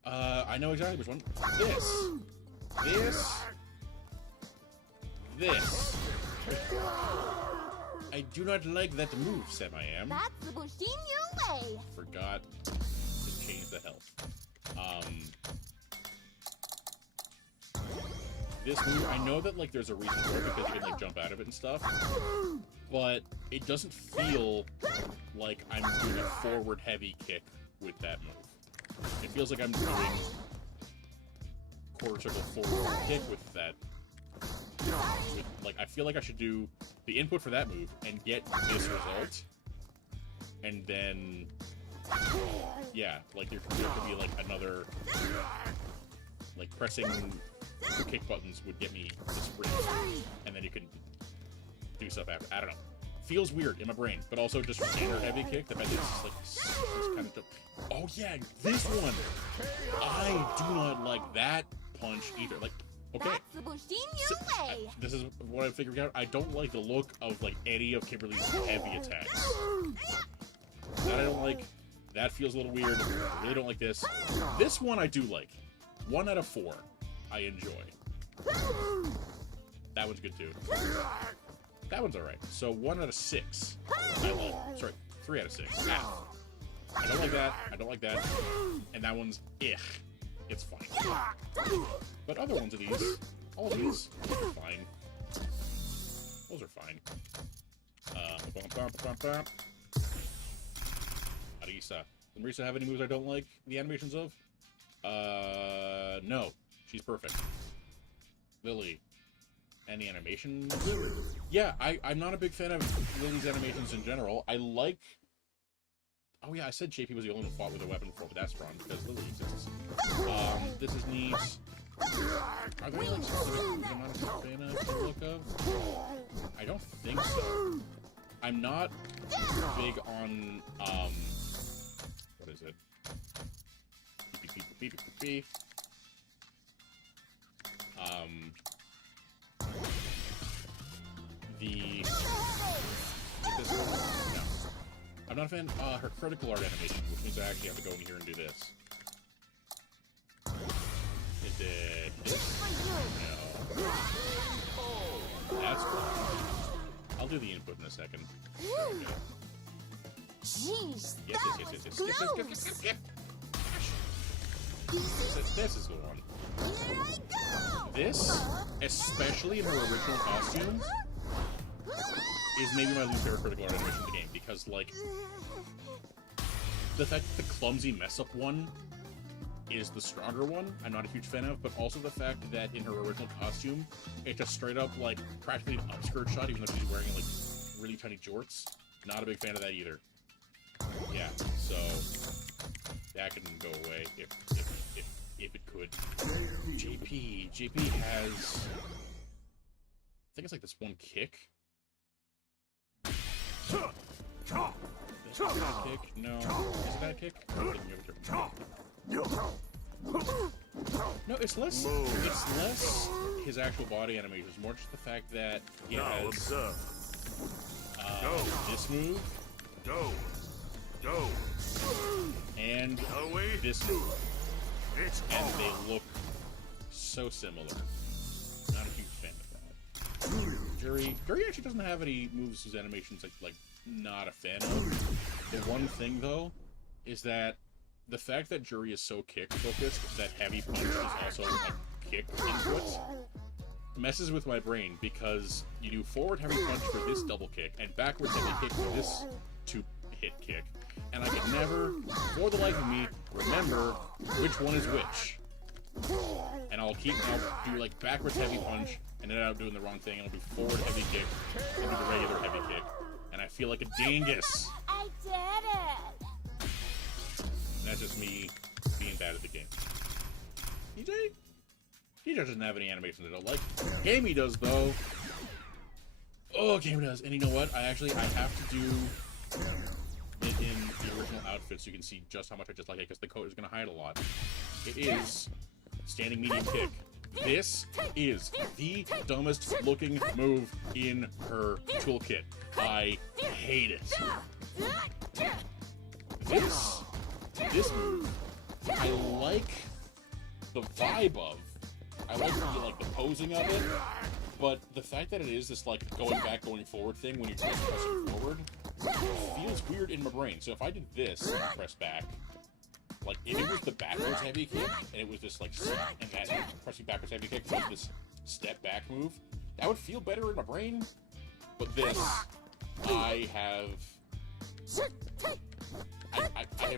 I know exactly which one. This. I do not like that move, Sam I am. That's the Bushinyu way. Forgot to change the health. This move, I know that, like, there's a reason for it because you can, like, jump out of it and stuff, but it doesn't feel like I'm doing a forward heavy kick with that move. It feels like I'm doing quarter circle forward kick with that. Like, I feel like I should do the input for that move and get this result, and then, yeah, like, there could be, like, another, like, pressing kick buttons would get me the sprint, and then you can do stuff after. I don't know. Feels weird in my brain, but also just standard heavy kick. The fact that it's, like, this kind of... Oh, yeah, this one! I do not like that punch either. Like, okay. That's the Bushinyu way. This is what I'm figuring out. I don't like the look of, like, any of Kimberly's heavy attacks. That I don't like. That feels a little weird. I really don't like this. This one I do like. 1 out of 4 I enjoy. That one's good too. That one's alright. So 1 out of 6 I love. Sorry, 3 out of 6. Ah. I don't like that. I don't like that. And that one's it's fine. But other ones of these, all of these, are fine. Those are fine. Arisa. Does Marisa have any moves I don't like the animations of? No. She's perfect. Lily. Any animations? Yeah, I'm not a big fan of Lily's animations in general. I like... Oh yeah, I said JP was the only one who fought with a weapon before, but that's wrong, because Lily exists. This is neat. Are there any specific moves I'm not a fan of to look of? I don't think so. I'm not big on, what is it? Beep. No. I'm not a fan of her critical art animation, which means I actually have to go in here and do this. It did this. No. That's cool. I'll do the input in a second. Okay. Jeez, Yes. This is the one. Here I go! This, especially in her original costume, is maybe my least favorite critical art animation of the game, because, like, the fact that the clumsy mess-up one is the stronger one, I'm not a huge fan of, but also the fact that in her original costume, it's just straight up, like, practically an upskirt shot, even though she's wearing, like, really tiny jorts. Not a big fan of that either. Yeah, so that can go away if it could. JP has, I think it's like this one kick. Is that a kick? No. Is it that a kick? No, it's less his actual body animation. It's more just the fact that he has this move. Go. And Away. this move. It's And on. they look so similar. Not a huge fan of that. Jury actually doesn't have any moves whose animations like not a fan of. The one thing though is that the fact that Jury is so kick focused that heavy punch is also a kick input messes with my brain, because you do forward heavy punch for this double kick and backwards heavy kick for this two hit kick, and I can never, for the life of me, remember which one is which. And I'll do like backwards heavy punch, and then I'll doing the wrong thing, and I'll do forward heavy kick, and do the regular heavy kick, and I feel like a dingus. I did it! And that's just me being bad at the game. DJ doesn't have any animations I don't like. Gamey does though. Oh, Gamey does. And you know what? I have to do it in the original outfit so you can see just how much I just like it, because the coat is going to hide a lot. It is standing medium kick. This is the dumbest looking move in her toolkit. I hate it. This move, I like the vibe of. I like the posing of it, but the fact that it is this like going back, going forward thing when you're just pressing forward feels weird in my brain. So if I did this and press back, like if it was the backwards heavy kick and it was this like and that pressing backwards heavy kick was this step back move, that would feel better in my brain. But this, I have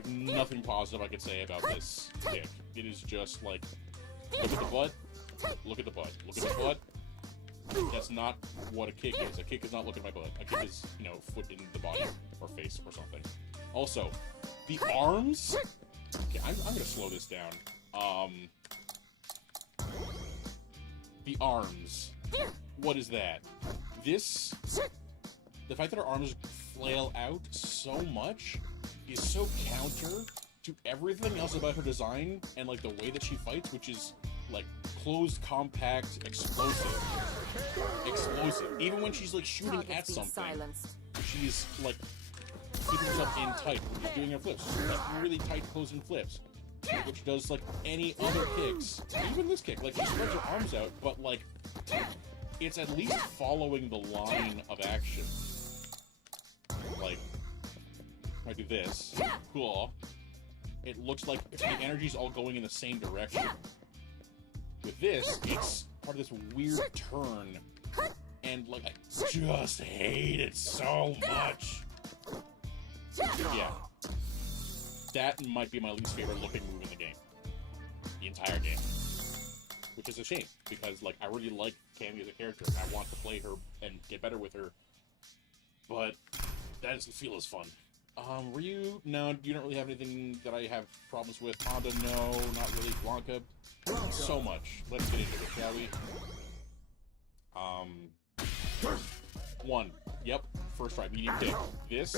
nothing positive I could say about this kick. It is just like, look at the butt, look at the butt, look at the butt. That's not what a kick is. A kick is not looking at my butt. A kick is, foot in the body or face or something. Also, the arms. Okay, I'm gonna slow this down. The arms. What is that? This. The fact that her arms flail out so much is so counter to everything else about her design and like the way that she fights, which is like closed, compact, explosive. Even when she's like shooting at something, she's like keeping herself in tight. She's doing her flips, like really tight closing flips, which does like any other kicks. Even this kick, like she spreads her arms out, but like it's at least following the line of action. Like I do this. Cool. It looks like the energy's all going in the same direction. With this, it's part of this weird turn. And, like, I just hate it so much. Yeah. That might be my least favorite looking move in the game. The entire game. Which is a shame, because, like, I really like Cammy as a character. I want to play her and get better with her. But that doesn't feel as fun. Ryu, no, you don't really have anything that I have problems with. Honda, no, not really. Blanca, so much. Let's get into it, shall we? One. Yep, first try, medium kick. This,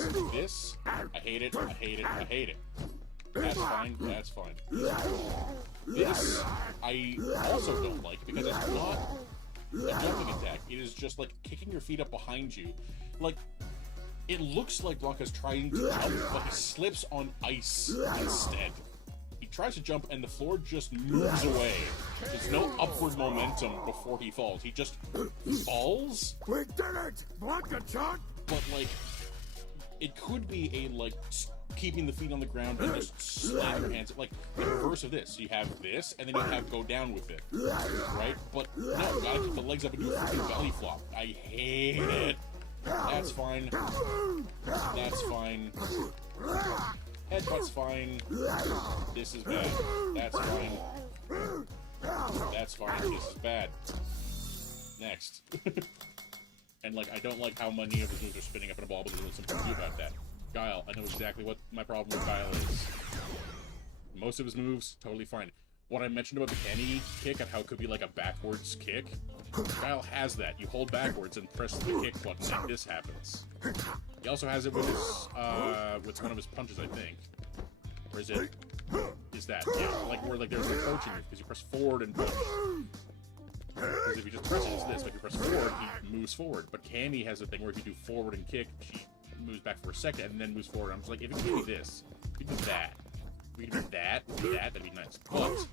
I hate it, I hate it, I hate it. That's fine, that's fine. This, I also don't like, because it's not a jumping attack. It is just, like, kicking your feet up behind you. Like, it looks like Blanca's trying to jump, but he slips on ice instead. He tries to jump, and the floor just moves away. There's no upward momentum before he falls. He just falls. We did it! Blanca-chan! But, like, it could be a, like, keeping the feet on the ground and just slam your hands. Like, the reverse of this. You have this, and then you have go down with it. Right? But, no, gotta keep the legs up and do a freaking belly flop. I hate it. That's fine. That's fine. Headbutt's fine. This is bad. That's fine. That's fine. This is bad. Next. And, like, I don't like how many of his moves are spinning up in a ball, but there's something to do about that. Guile, I know exactly what my problem with Guile is. Most of his moves, totally fine. What I mentioned about the Kenny kick and how it could be like a backwards kick, Guile has that. You hold backwards and press the kick button and this happens. He also has it with his, with one of his punches, I think. Or is it, is that? Yeah, like where like there's an approaching because you press forward and punch. Because if you just press it as this, but if you press forward, he moves forward. But Cammy has a thing where if you do forward and kick, she moves back for a second and then moves forward. I'm just like, if you could do this, if you do that, if you could do that, that'd be nice. But,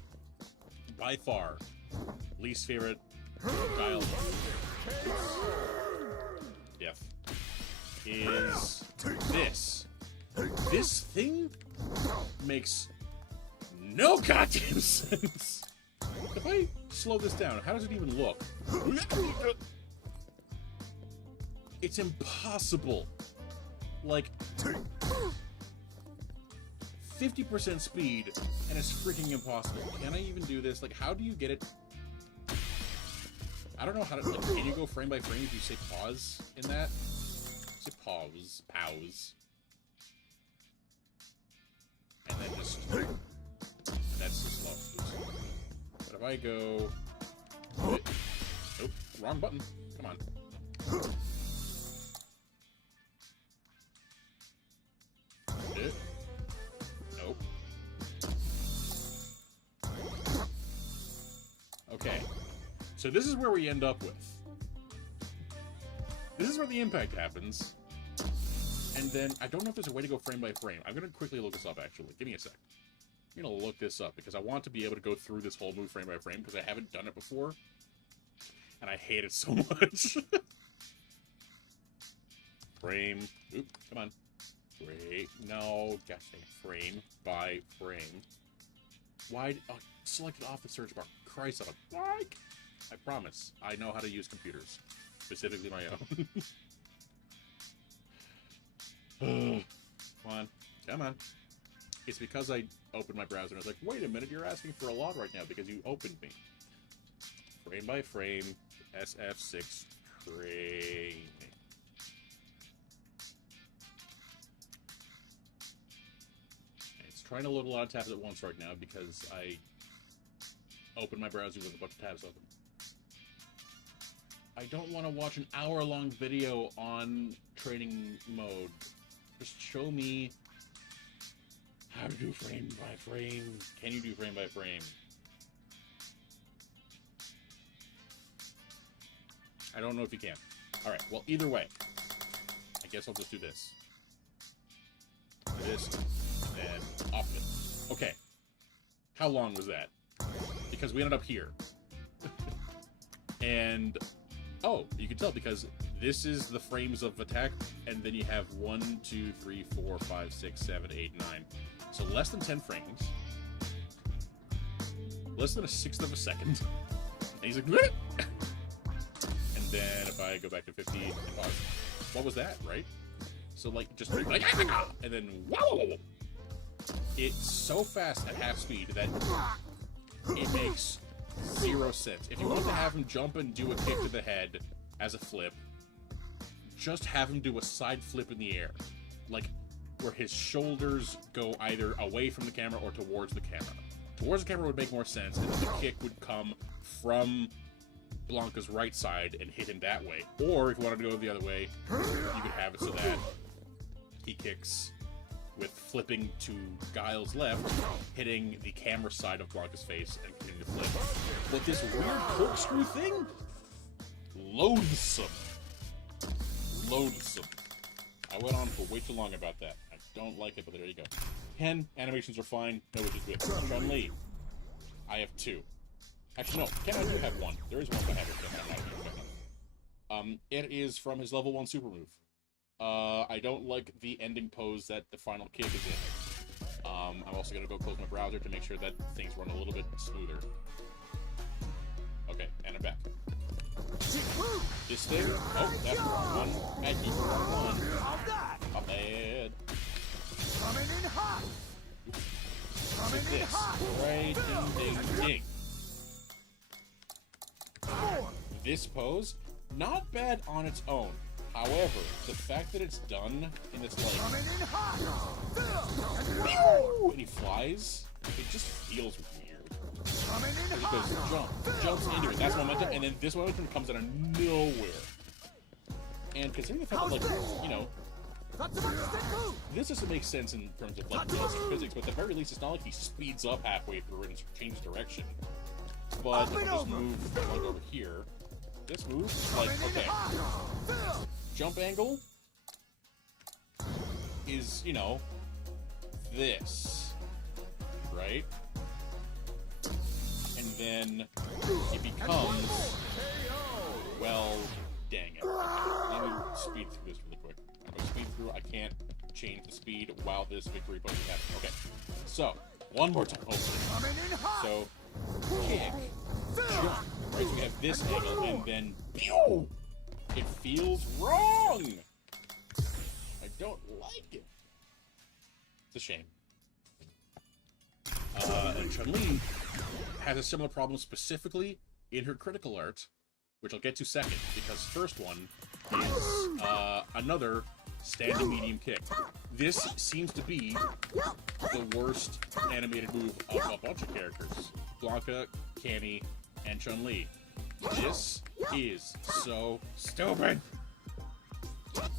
by far, least favorite Guile death is this. This thing makes no goddamn sense. If I slow this down, how does it even look? It's impossible. Like, 50% speed, and it's freaking impossible. Can I even do this? Like, how do you get it? I don't know how to, like, can you go frame by frame if you say pause in that? Say pause. And then just, and that's the slow. Oops. But if I go, nope, wrong button, come on. Nope. Okay. So this is where we end up with. This is where the impact happens. And then, I don't know if there's a way to go frame by frame. I'm going to quickly look this up, actually. Give me a sec. I'm going to look this up, because I want to be able to go through this whole move frame by frame, because I haven't done it before. And I hate it so much. Frame. Oop, come on. Frame. No, gosh dang. Frame by frame. Why? Oh, select it off the search bar. Christ on a bike. I promise. I know how to use computers. Specifically my own. Come on. Come on. It's because I opened my browser and I was like, wait a minute, you're asking for a lot right now because you opened me. Frame by frame, SF6 training. It's trying to load a lot of tabs at once right now because I opened my browser with a bunch of tabs open. I don't want to watch an hour-long video on training mode. Just show me how to do frame by frame. Can you do frame by frame? I don't know if you can. Alright, well, either way. I guess I'll just do this. This, then off it. Okay. How long was that? Because we ended up here. And... oh, you can tell because This is the frames of attack, and then you have 1, 2, 3, 4, 5, 6, 7, 8, 9. So less than 10 frames. Less than a sixth of a second. And he's like, "Bleh!" And then if I go back to 50 and pause, what was that, right? So like, just like, and then wow! It's so fast at half speed that it makes zero sense. If you want to have him jump and do a kick to the head as a flip, just have him do a side flip in the air. Like, where his shoulders go either away from the camera or towards the camera. Towards the camera would make more sense, and then the kick would come from Blanca's right side and hit him that way. Or, if you wanted to go the other way, you could have it so that he kicks with flipping to Guile's left, hitting the camera side of Blanca's face and continuing to flip. But this weird corkscrew thing? Loathsome. Loathsome. I went on for way too long about that. I don't like it, but there you go. Ken, animations are fine. No issues with Chun-Li. I have 2. Actually, no. Ken, I do have 1. There is one I have with Ken. I'm not a huge fan of. It is from his level 1 super move. I don't like the ending pose that the final kick is in. I'm also going to go close my browser to make sure that things run a little bit smoother. Okay, and I'm back. This thing? Oh, that's the wrong one. I keep the wrong one. My bad. Coming in hot. Coming in This. hot. Right, ding, ding, ding. This pose, not bad on its own. However, the fact that it's done and it's like, Coming in hot. and he flies, it just feels weird. Coming in He hot. goes jumps into it. That's momentum, and then this momentum comes out of nowhere. And considering the fact that, like, you know, this doesn't make sense in terms of like realistic physics, but at the very least, it's not like he speeds up halfway through and changes direction. But if I just move like over here, this move, like, okay, jump angle is, you know, this, right? And then it becomes, well, dang it. Let me speed through this really quick. I'm going to speed through. I can't change the speed while this victory pose is happening. Okay, so, one more time. Hopefully. So, kick, jump. Right, so we have this angle, and then, pew! It feels wrong! I don't like it. It's a shame. And Chun-Li has a similar problem specifically in her critical art, which I'll get to second, because first one is another standing medium kick. This seems to be the worst animated move of a bunch of characters. Blanca, Cammy, and Chun-Li. This is so stupid!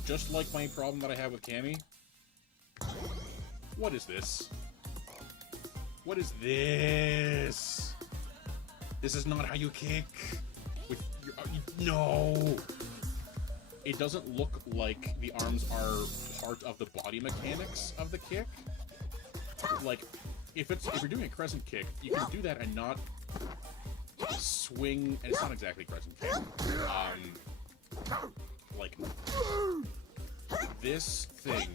Just like my problem that I have with Cammy. What is this? What is this? This is not how you kick. With your, no! It doesn't look like the arms are part of the body mechanics of the kick. Like, if you're doing a crescent kick, you can do that and not swing, and it's not exactly crescent kick. Like, this thing,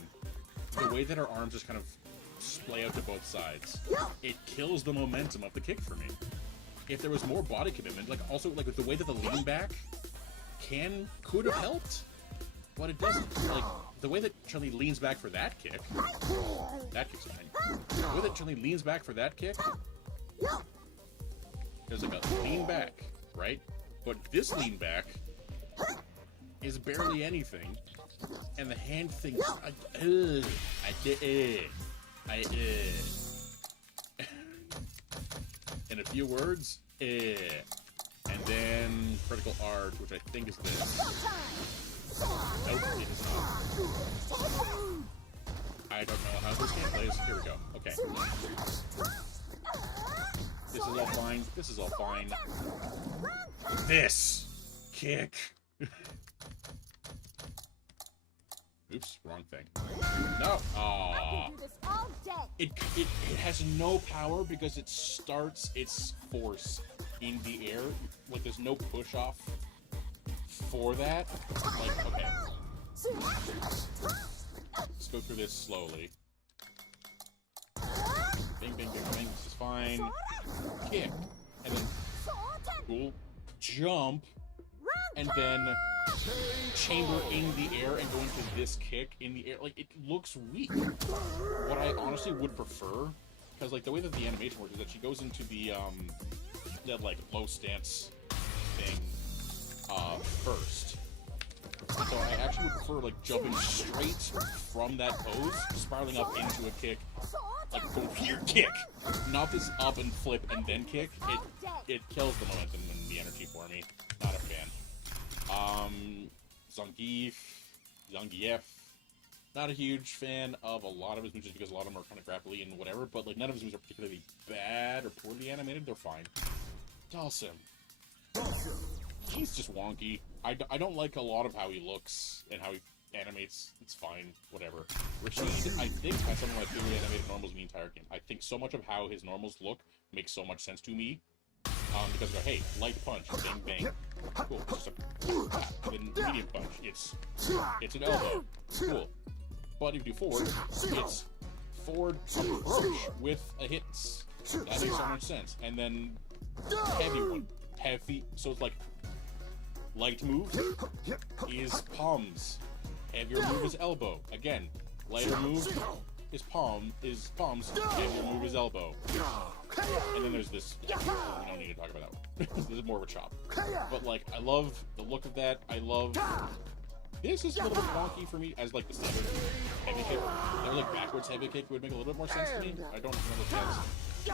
the way that her arms just kind of splay out to both sides, it kills the momentum of the kick for me. If there was more body commitment, like, also, like, with the way that the lean back could have helped, but it doesn't. Like, the way that Chun-Li leans back for that kick's fine. The way that Chun-Li leans back for that kick, there's like a lean back, right? But this lean back is barely anything, and the hand thing, in a few words, and then critical art, which I think is this. Nope, it is not. I don't know how this game plays. Here we go. Okay. This is all fine. This is all fine. This kick. Oops, wrong thing. No. Aww. It has no power because it starts its force in the air. Like, there's no push off for that, like, okay. Let's go through this slowly. Bing, bing, bing, bing. This is fine. Kick. And then, cool. Jump. And then chamber in the air and go into this kick in the air. Like, it looks weak. What I honestly would prefer, because, like, the way that the animation works is that she goes into the, that, like, low stance thing, first. So I actually would prefer, like, jumping straight from that pose, spiraling up into a kick, like, go here, kick! Not this up and flip and then kick. It kills the momentum and the energy for me. Not a fan. Zangief. Not a huge fan of a lot of his moves just because a lot of them are kind of grapply and whatever, but, like, none of his moves are particularly bad or poorly animated. They're fine. Dhalsim. He's just wonky. I don't like a lot of how he looks and how he animates. It's fine. Whatever. Rashid, I think, has some of my favorite animated normals in the entire game. I think so much of how his normals look makes so much sense to me. Because they're, hey, light punch, bang, bang. Cool. Just a medium punch. It's an elbow. Cool. But if you do forward, it's forward approach with a hit. That makes so much sense. And then heavy one. Heavy. So it's like light move is palms. Heavier move is elbow. Again, lighter move is palms. Heavier move is elbow. And then there's this. We don't need to talk about that one. This is more of a chop. But, like, I love the look of that. I love. This is a little bit wonky for me as, like, the standard heavy kick. Their, like, backwards heavy kick would make a little bit more sense to me. I don't remember if he has.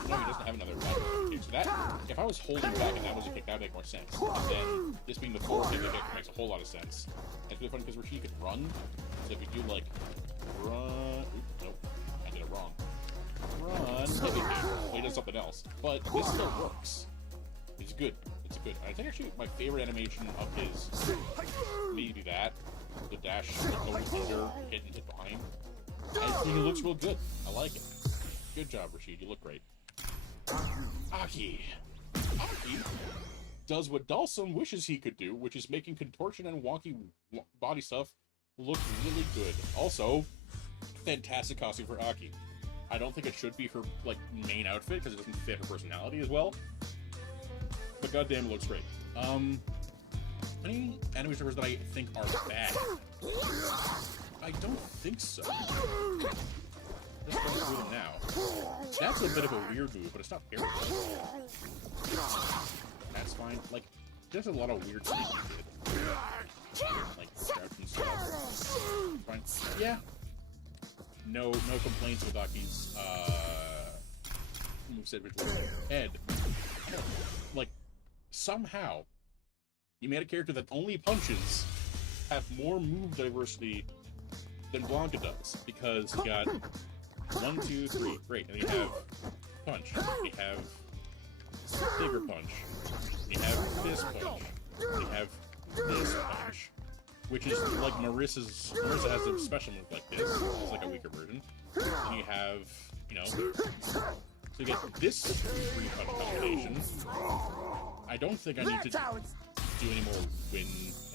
No, he doesn't have another backwards kick. So that, if I was holding back and that was a kick, that would make more sense. And then this being the forward heavy kick makes a whole lot of sense. And it's really funny because Rashid could run. So if you do, like, run. Oops, nope. I did it wrong. Run. Heavy kick. Well, he does something else. But this still works. It's good. It's good. I think actually my favorite animation of his maybe that. The dash going under, hit and hit behind. I think it looks real good. I like it. Good job, Rashid. You look great. Aki. Aki does what Dhalsim wishes he could do, which is making contortion and wonky body stuff look really good. Also, fantastic costume for Aki. I don't think it should be her, like, main outfit because it doesn't fit her personality as well. But goddamn, it looks great. Any anime servers that I think are bad? I don't think so. Just going through them now. That's a bit of a weird move, but it's not very good. That's fine. Like, there's a lot of weird things he did. Like, crouch and stuff. Fine. Yeah. No complaints with Aki's, moveset, which was Ed. Like, somehow, you made a character that only punches have more move diversity than Blanka does, because you got 1, 2, 3, great, and you have punch, you have bigger punch, you have this punch, you have this punch, which is like Marissa has a special move like this, it's like a weaker version, and you have, you know, so you get this 3-punch combination. I don't think I need to do any more win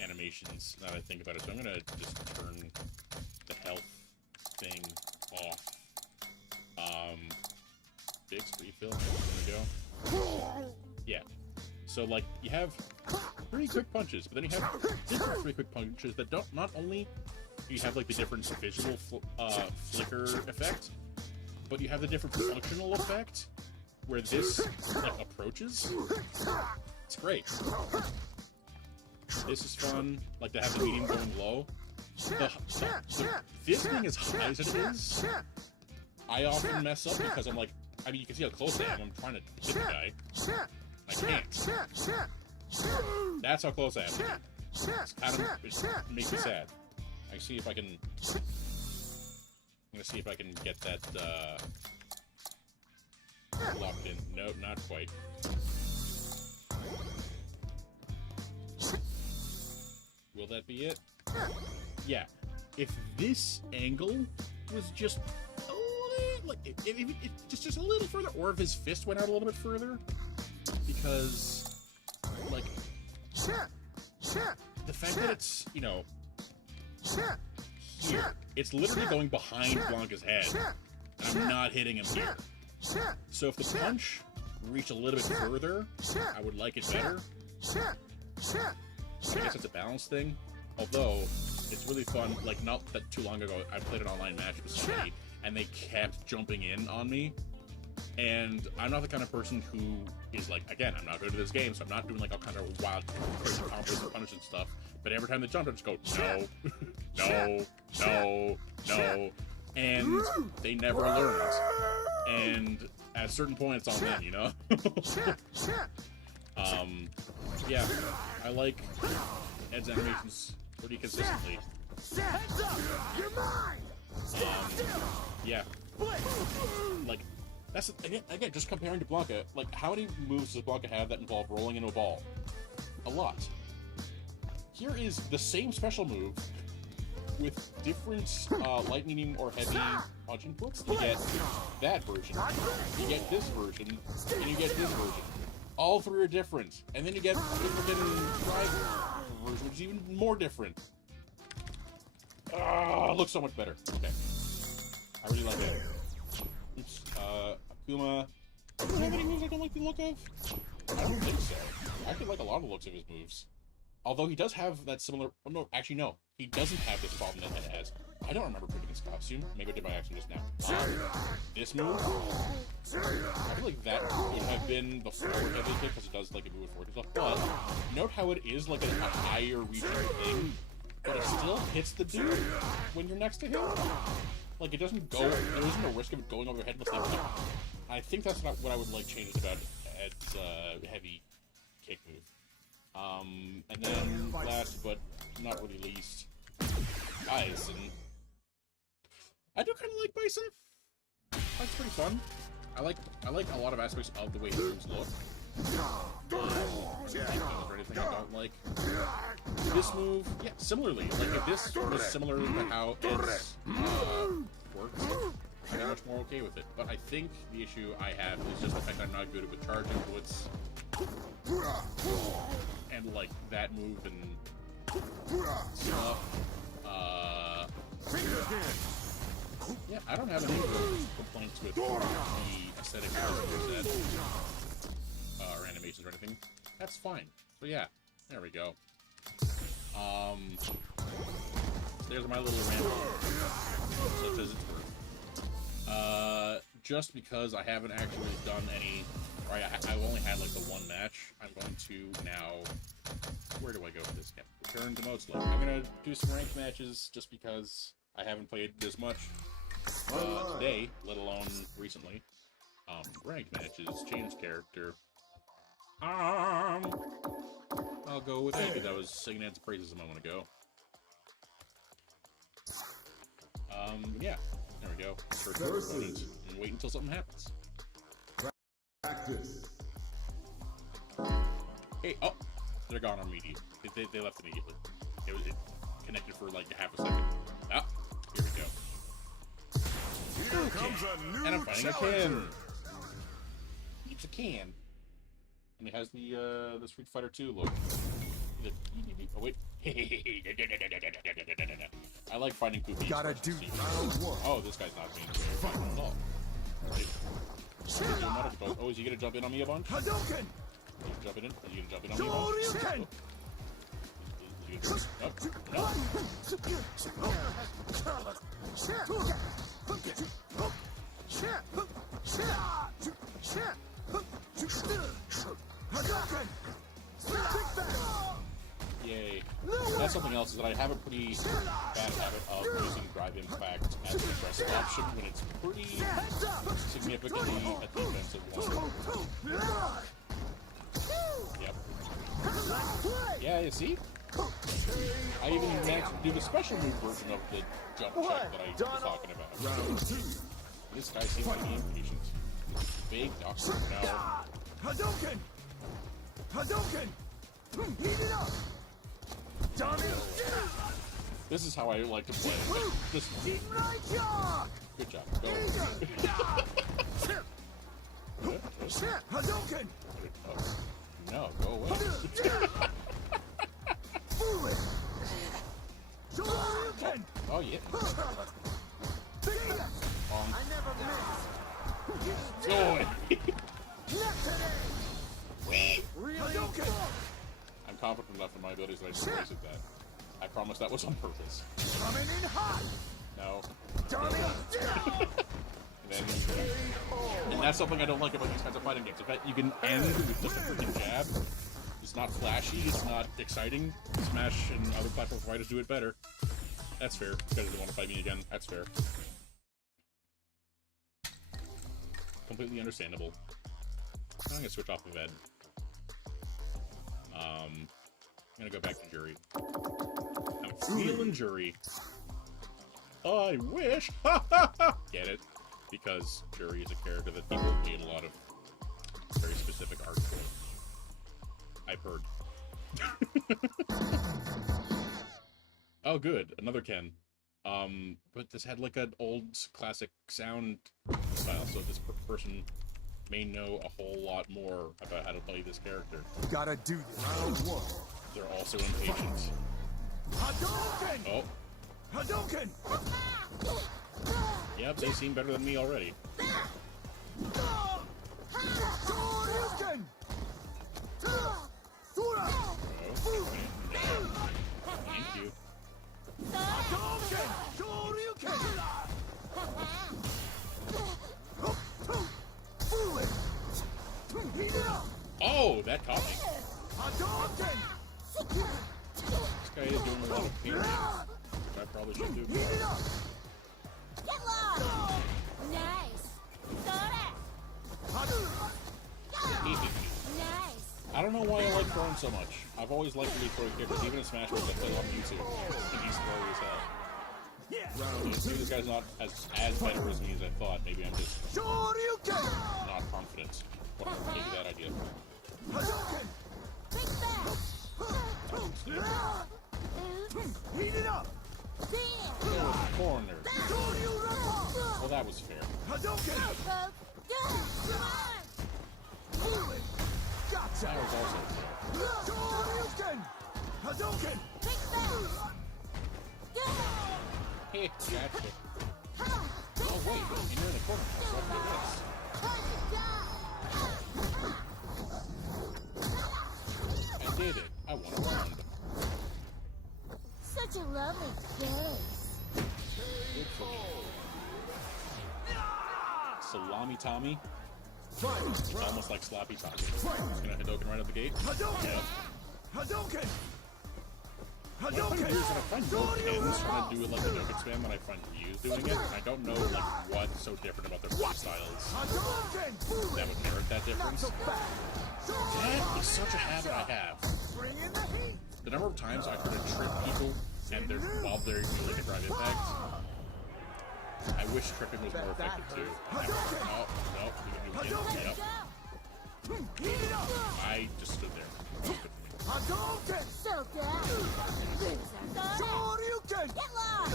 animations now that I think about it, so I'm gonna just turn the health thing off. Fix, refill, there we go. Yeah. So, like, you have 3 quick punches, but then you have different 3 quick punches that don't, not only do you have, like, the different visual flicker effect, but you have the different functional effect, where this, like, approaches. It's great. This is fun, like, to have the medium going low. This thing as high as it is, I often mess up because I'm like, I mean, you can see how close I am. I'm trying to hit the guy. I can't. That's how close I am. It's kind of, it makes me sad. I see if I can. I'm gonna see if I can get that locked in. No, not quite. Will that be it? Yeah. If this angle was just a little, like, just a little further, or if his fist went out a little bit further, because, like, the fact that it's, you know, here, it's literally going behind Blanca's head, and I'm not hitting him here. So if the punch reached a little bit further, I would like it better. I guess it's a balance thing. Although, it's really fun, like, not that too long ago, I played an online match with somebody, and they kept jumping in on me. And I'm not the kind of person who is like, again, I'm not good at this game, so I'm not doing like all kind of wild, crazy combos and punishing stuff. But every time they jump, I just go, no, no, no, no. And they never learned. And at a certain point, it's on them, you know? Yeah, I like Ed's animations pretty consistently. Heads up! You're mine! Yeah. Like, that's again, just comparing to Blanca, like, how many moves does Blanca have that involve rolling into a ball? A lot. Here is the same special move with different lightning or heavy punch inputs. You get that version, you get this version, and you get this version. All three are different. And then you get the freaking drive version, which is even more different. Looks so much better. Okay. I really like that. Oops. Akuma. Do you have any moves I don't like the look of? I don't think so. I actually like a lot of the looks of his moves. Although he does have that similar... Oh, no, actually, no. He doesn't have this problem that Head has. I don't remember picking his costume. Maybe I did by accident just now. This move? I feel like that would have been the forward heavy kick, because it does, like, a move forward and stuff. But, note how it is, like, a higher reaching thing, but it still hits the dude when you're next to him. Like, it doesn't go... There isn't a risk of it going over your head unless they... I think that's not what I would like changes about Ed's heavy kick move. And then last but not really least, Bison. I do kind of like Bison. That's pretty fun. I like a lot of aspects of the way his moves look. Is there anything I don't like? This move, yeah, similarly. Like, if this was similar to how Ed's works, I'd be much more okay with it. But I think the issue I have is just the fact that I'm not good with charge inputs. And like that move and stuff. Yeah, I don't have any complaints with the aesthetic or animations or anything. That's fine. So yeah, there we go. There's my little rant. Such as it's worth. Just because I haven't actually done any. Right, I've only had like the one match. I'm going to now... Where do I go with this? Yeah, return to Mode Slug. I'm going to do some ranked matches just because I haven't played this much today, let alone recently. Ranked matches, change character. I'll go with that because I was singing its praises a moment ago. Yeah, there we go. And wait until something happens. Practice. Hey, oh, they're gone immediately. They left immediately. It connected for like half a second. Ah, here we go. Here comes a new And I'm fighting challenger. a can. It's a can. And it has the Street Fighter 2 look. Oh wait. I like fighting Goofy. Gotta do round one. Oh, this guy's not being fair. Oh. Right. Oh, is he gonna jump in on me a bunch? Hadouken! Jump in? Is he gonna jump in on me a bunch? Shoryuken! Yay. That's something else, is that I have a pretty bad habit of using Drive Impact as an aggressive option when it's pretty significantly a defensive one. Yep. Yeah, you see? I even managed to do the special move version of the jump check that I was talking about. Round two. This guy seems to be impatient. Big doctor, no. Hadouken! Hadouken! Heat it up! Johnny! This is how I like to play. Just good job. Go. Hadouken! Oh, no, go away. Foolish! enough in my abilities that I just wasted that. I promise that was on purpose. Coming in hot. No. Tommy. And that's something I don't like about these kinds of fighting games. In fact, you can end with just a freaking jab. It's not flashy, it's not exciting. Smash and other platform fighters do it better. That's fair. You guys don't want to fight me again. That's fair. Completely understandable. I'm gonna switch off of Ed. I'm gonna go back to Jury. I'm feeling Jury. I wish! Get it? Because Jury is a character that people need a lot of very specific art for. I've heard. Oh, good. Another Ken. But this had like an old classic sound style, so this person may know a whole lot more about how to play this character. Gotta do this. Round 1. They're also impatient. Hadouken! Oh, Hadouken! yep, they seem better than me already. Shoryuken! Sura! Oh, thank you. Hadouken! Shoryuken! Foolish! Heat it up! Oh, that caught me. Hadouken! This guy is doing a lot of parrying, which I probably should do. Heat it up! Get lost! Nice! Nice! I don't know why I like throwing so much. I've always liked really throwing characters, even in Smash Bros. I play on YouTube. And he's scary as hell. Maybe this guy's not as better as me as I thought. Maybe I'm just Shoryuken! not confident. Well, maybe that idea. Hadouken! Big back! Heat it up! Corner. Shoryuken! Well, that was fair. Hadouken! Come on! Foolish! Gotcha! That was also fair. Shoryuken! Hadouken! Big back! Hey, gotcha. Oh, wait, you're in the corner now, so I can do this. I did it. I won a round. Such a lovely face. Good for me. Salami Tommy. It's almost like Sloppy Tommy. He's gonna Hadouken right out the gate. Hadouken! Yep. Hadouken! What I find weird is that I find both Kens trying to do it like the Hadouken spam when I find Ryu's doing it. I don't know like what's so different about their play styles Hadouken! that would merit that difference. That is such a habit I have. Bring in the heat! The number of times I've tried to trip people and they're while they're doing a drive impact. I wish tripping was more effective too. No, you can do it. Yep. Heat it up! I just stood there. That was good for me. Hadouken! So good. Loser. Shoryuken! Get lost!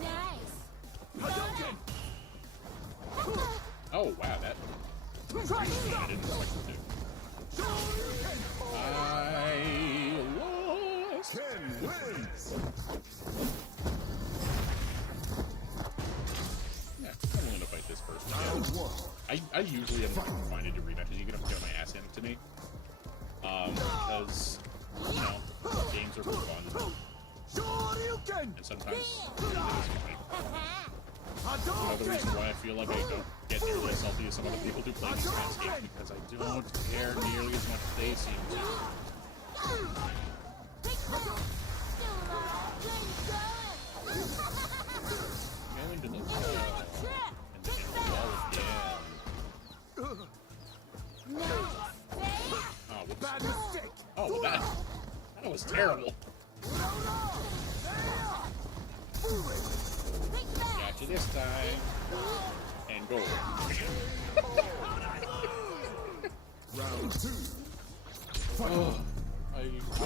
Nice. Hadouken! Oh wow, that I didn't expect it to. I lost. 10 wins. Yeah, I'm willing to fight this person. Round Yeah. 1. I usually am fine to do rematches, even if I get my ass handed to me. Because, you know, games are for fun, Shoryuken! and sometimes it is funny. Another Hadouken! reason why I feel like I don't get nearly as salty as some other people do playing these kinds of games, because I don't care nearly as much as they seem to. Going to the wall, and then the wall again. Oh, whoops. Bad mistake! Oh, well, that was terrible. Got you this time. And go. Round 2. Oh, I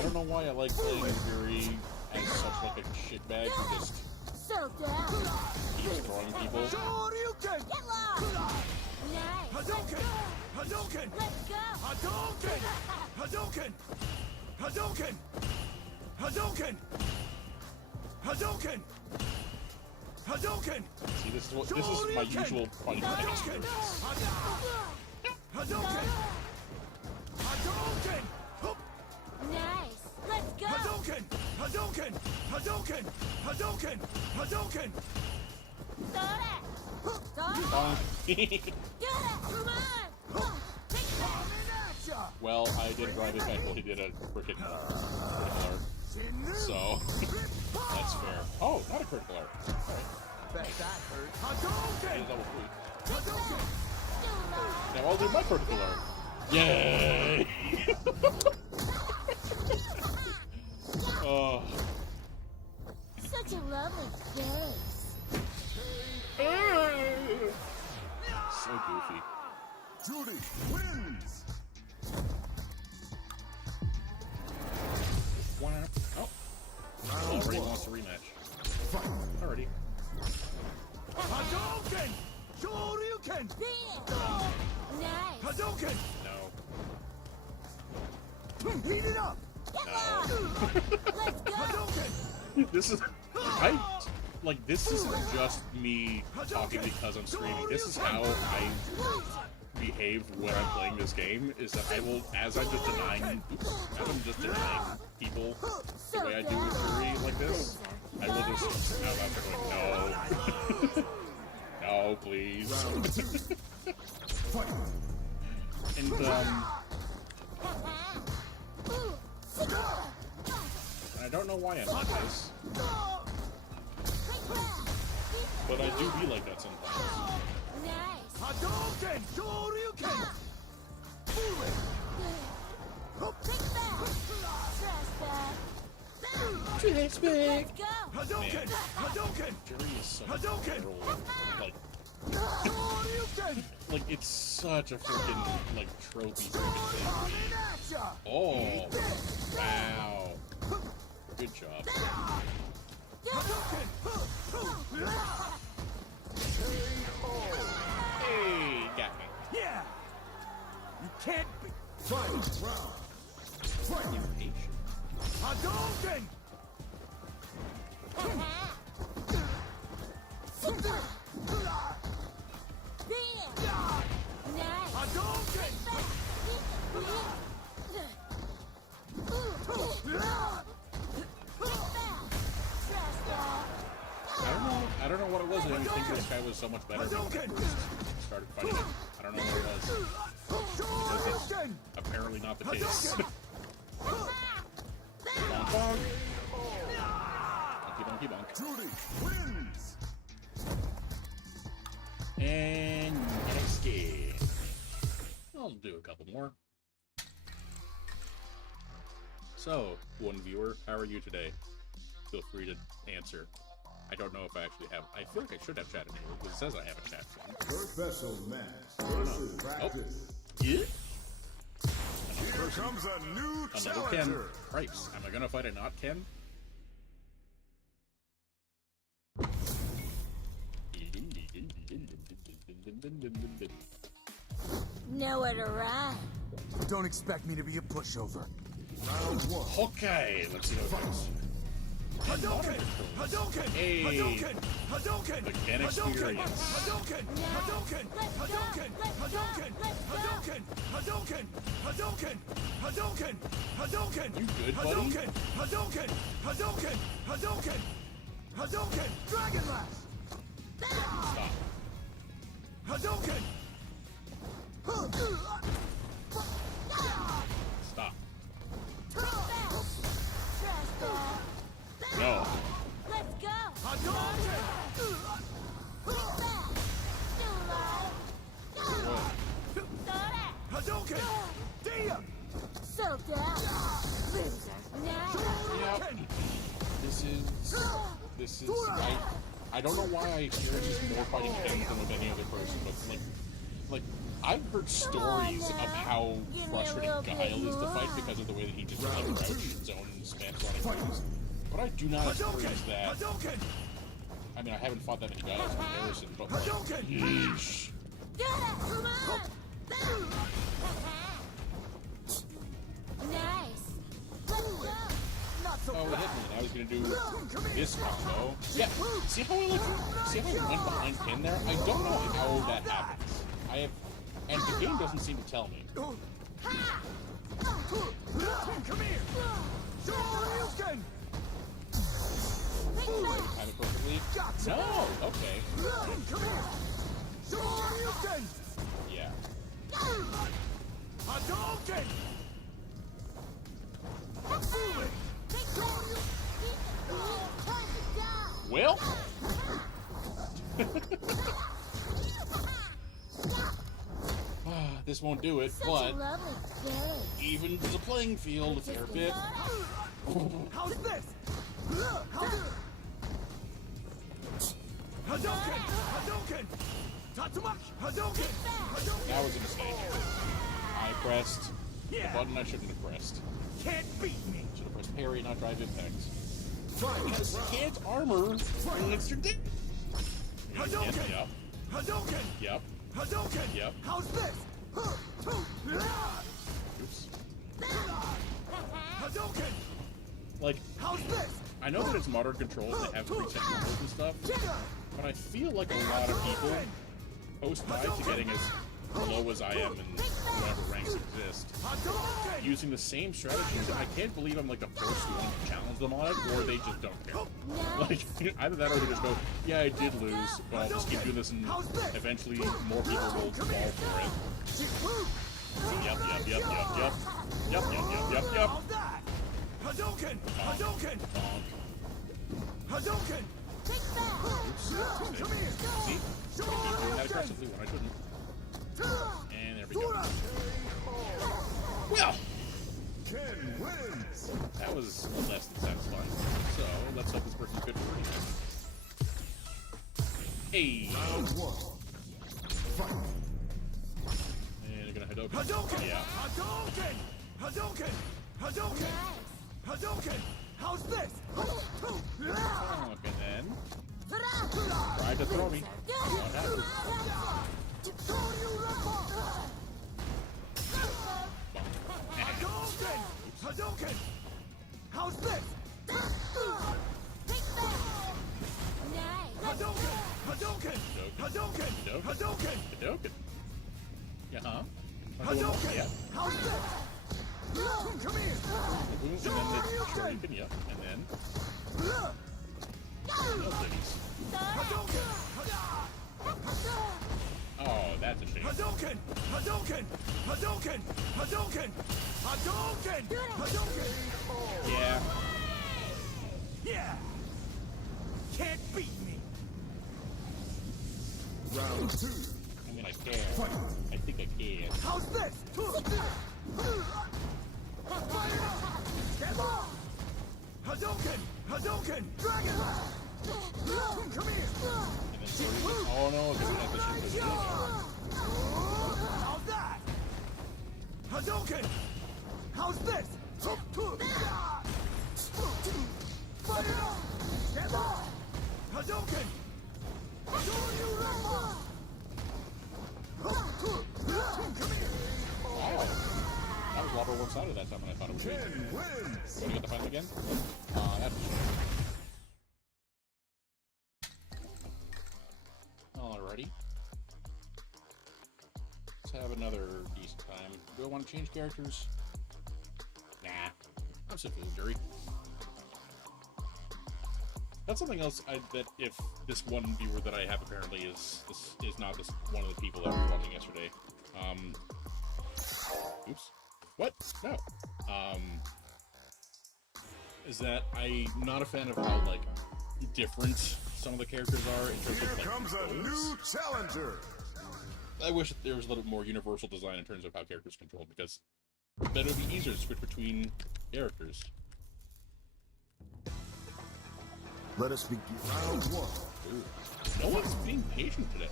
don't know why I like playing Fury as such like a shitbag who just So good. keeps throwing people. Shoryuken! Get lost. Nice. Hadouken! Hadouken! Let's go. Hadouken! Hadouken! Hadouken! Hadouken! Hadouken! See, this is my usual fighting mechanics. Hadouken! Hadouken! Hadouken! Hadouken! Hadouken! Well, I did drive it back while he did a critical art. So, that's fair. Oh, not a critical art. Alright. Bet that hurt. Hadouken! Level 3. Hadouken! Now I'll do my critical art. Yay! Oh. Such a lovely face. So goofy. Judy wins. Oh. Already wants a rematch. Already. Hadouken! Shoryuken! Nice. Hadouken! No. Heat it up! Let's go. Hadouken! This is this isn't just me talking because I'm streaming. This is how I behave when I'm playing this game, is that I will, as I'm just denying people the way I do with Fury like this, I will just out loud going, no. No, please. And, I don't know why I'm like this, but I do be like that sometimes. Nice. Hadouken! Shoryuken! Let's go. Hadouken! Hadouken! Jerry is such a Hadouken! like, Shoryuken! like, it's such a freaking, like, tropey-driven thing. Oh, wow. Good job. Hadouken! Hey, got me. Yeah! You can't be... Fight round. Fight. Impatient. Hadouken! Nice. Hadouken! I don't know what it was that made me think this guy was so much better than when I first started fighting him. I don't know what it was. Because that's apparently not the case. Bonk, bonk. Bonky, bonky, bonk. Judy wins. And next game. I'll do a couple more. So, one viewer, how are you today? Feel free to answer. I don't know if I actually have. I feel like I should have chat in here because it says I have a chat phone. Professional match versus practice. Yeah? Here comes a new Another Ken. challenger. Cripes. Am I gonna fight a not Ken? Nowhere to ride. Don't expect me to be a pushover. Round one. Okay, let's see how it goes. Hadouken! Hadouken! Hey. Hadouken! Hadouken! The Ken Hadouken! experience. Hadouken! Hadouken! Hadouken! Hadouken! Hadouken! Hadouken! Hadouken! Hadouken! Hadouken! You good, buddy? Hadouken! Hadouken! Hadouken! Hadouken! Hadouken! Dragon Lash! Stop. Hadouken! Stop. No. Let's go. Hadouken! Hadouken! Dia! So down. Loser. Nice. Yep. This is I don't know why I experience more fighting Ken than with any other person, but like I've heard stories of how frustrating Guile is to fight because of the way that he just like crouch and zone and spam running moves. But I do not experience that. Hadouken! I mean, I haven't fought that many Guiles in comparison, but like, Hadouken! yeesh. Come on. Nice. Let's go. Not so Oh, it hit fast! me. I was gonna do this combo. Yeah. See how I went behind Ken there? I don't know how that happens. And the game doesn't seem to tell me. Come here! Shoryuken! Hadouken! Foolish! Well, this won't do it, Such but a lovely face. even as a playing field a fair bit. How's this? Hadouken! Hadouken! Tatsumaki! Hadouken! Hadouken! That was a mistake. I pressed the Yeah. button I shouldn't have pressed. Can't beat me! Should have pressed parry, not drive impact. Fight Yes, round. can't armor unless you're dead. Hadouken! Yep, Hadouken! yep, Hadouken! Yep. How's this? oops. Hadouken! Like, How's this? I know that it's modern controls that have preset numbers and stuff, but I feel like a lot of people post-5 to getting as low as I am in whatever ranks exist, Hadouken! using the same strategies, and I can't believe I'm like the first one to challenge them on it, or they just don't care. Like, either that or they just go, yeah, I did lose, but I'll just keep doing this and eventually more people will fall for it. Yep, yep, yep, yep, yep. Yep, yep, yep, yep, yep. How's that? Hadouken! Hadouken! Bonk. Hadouken! Come here! See? I keep doing that aggressively when I shouldn't. And there we go. Well, 10 wins. that was less than satisfying. So, let's hope this person's good for me. Hey! Round 1. Fight. And you're gonna Hadouken. Hadouken! Yeah. Hadouken! Hadouken! Hadouken! Hadouken! How's this? Okay, then. Tried to throw me. What happened? Hadouken! Hadouken! How's this? Hadouken! Hadouken! Hadouken! Hadouken! Hadouken. Yeah-huh. Hadouken! Yeah. How's this? Come here! Boom, and then the Shoryuken, yep. And then... No goodies. Hadouken! Oh, that's a shame. Hadouken! Hadouken! Hadouken! Hadouken! Hadouken! Hadouken! Yeah. Yeah! Can't beat me! Round 2. I mean, I can. I think I can. How's this? Hadouken! Hadouken! Dragon! Come here! And then Shoryuken. Oh no, because it has the shit. How's that? Hadouken! How's this? Hadouken! Come here! That was a lot more one-sided that time than I thought it would be. 10 wins. Gonna get the final again? That's a shame. Alrighty. Let's have another decent time. Do I want to change characters? Nah. I'm simply a jury. That's something else that if this one viewer that I have apparently is not this one of the people that I was watching yesterday. Oops. What? No. Is that I'm not a fan of how like different some of the characters are in terms Here of like comes a roles. new challenger. I wish that there was a little bit more universal design in terms of how characters control, because then it would be easier to switch between characters. Let us begin. Round 1. No one's being patient today.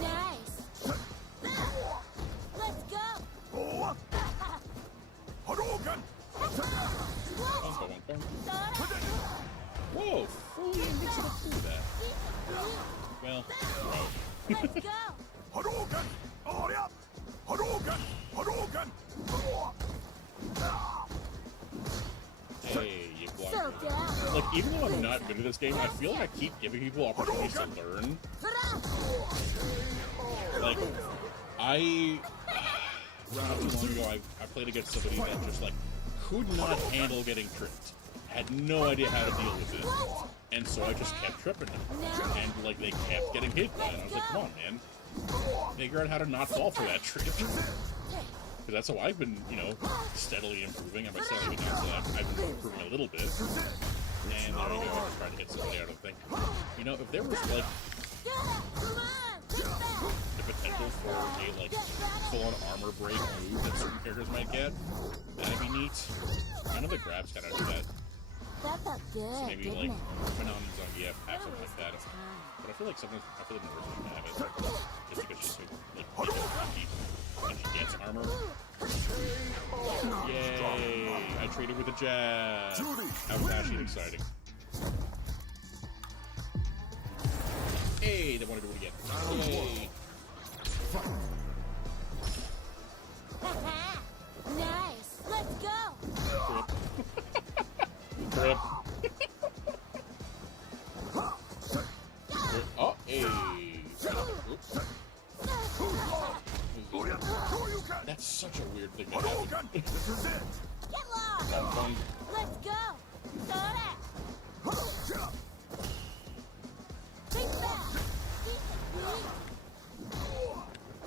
Nice. Let's go. Hadouken! Whoa, fully mixing up through that. Well, Let's go. Hadouken! Hurry up! Hadouken! Hadouken! hey, you blocked So me. down. Like, even though I'm not good at this game, I feel like I keep giving people opportunities to learn. Like, not too long ago, I played against somebody that just, like, could not handle getting tripped. Had no idea how to deal with it. And so I just kept tripping them. And, like, they kept getting hit by it. I was like, come on, man. Figure out how to not fall for that trip. Because that's how I've been, you know, steadily improving. I might say even now, so I've been improving a little bit. And there you go, I tried to hit somebody, I don't think. You know, if there was, like, the potential for a, like, full-on armor break move that certain characters might get, that'd be neat. None of the grabs kind of do that. That felt good, So maybe, didn't like, it? Phenomen's Zangief have something like that. But I feel like sometimes, I feel like the person can have it. Just because she's so, like, deep and she gets armor. Yay! I traded with a jab. How flashy and exciting. Hey, they want to do it again. Yay! Nice. Let's go. Grip. Oh, hey. Oops. That's such a weird thing to happen. Hadouken! This is it! Get lost. Fun. Let's go. Sora. Think back.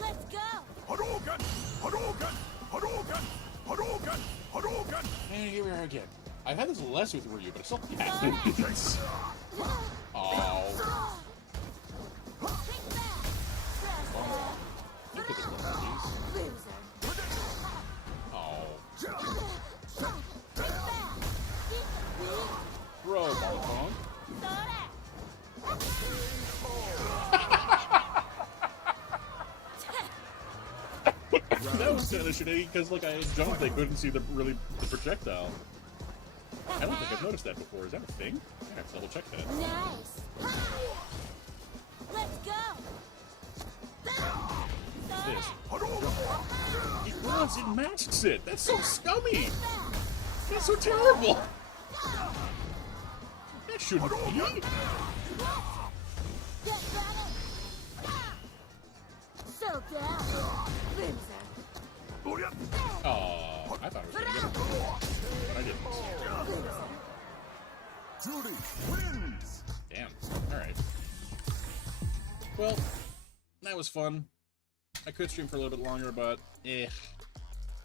Let's go. Hadouken! Hadouken! Hadouken! Hadouken! Hadouken! And here we are again. I've had this less with Ryu, but it still happens. Oh. Think back. You could have done these. Loser. Oh. Think back. Bro, Hong Kong. Sora. That was kind of shitty because, like, I jumped, they couldn't see the projectile. I don't think I've noticed that before. Is that a thing? I have to double check that. Nice. Let's go. What's this? Hadouken! It runs, it matches it. That's so scummy. That's so terrible. That shouldn't be. Get ready. So down. Loser. Oh, I thought it was gonna get it, but I didn't. Judy wins. Damn. Alright. Well, that was fun. I could stream for a little bit longer, but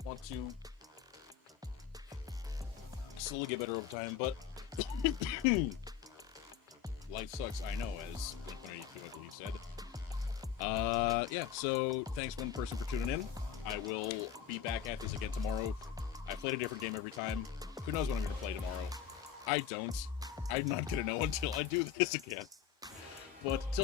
want to slowly get better over time, but life sucks, I know, as Blink-182, I believe, said. Yeah, so thanks one person for tuning in. I will be back at this again tomorrow. I played a different game every time. Who knows what I'm going to play tomorrow? I don't. I'm not going to know until I do this again. But till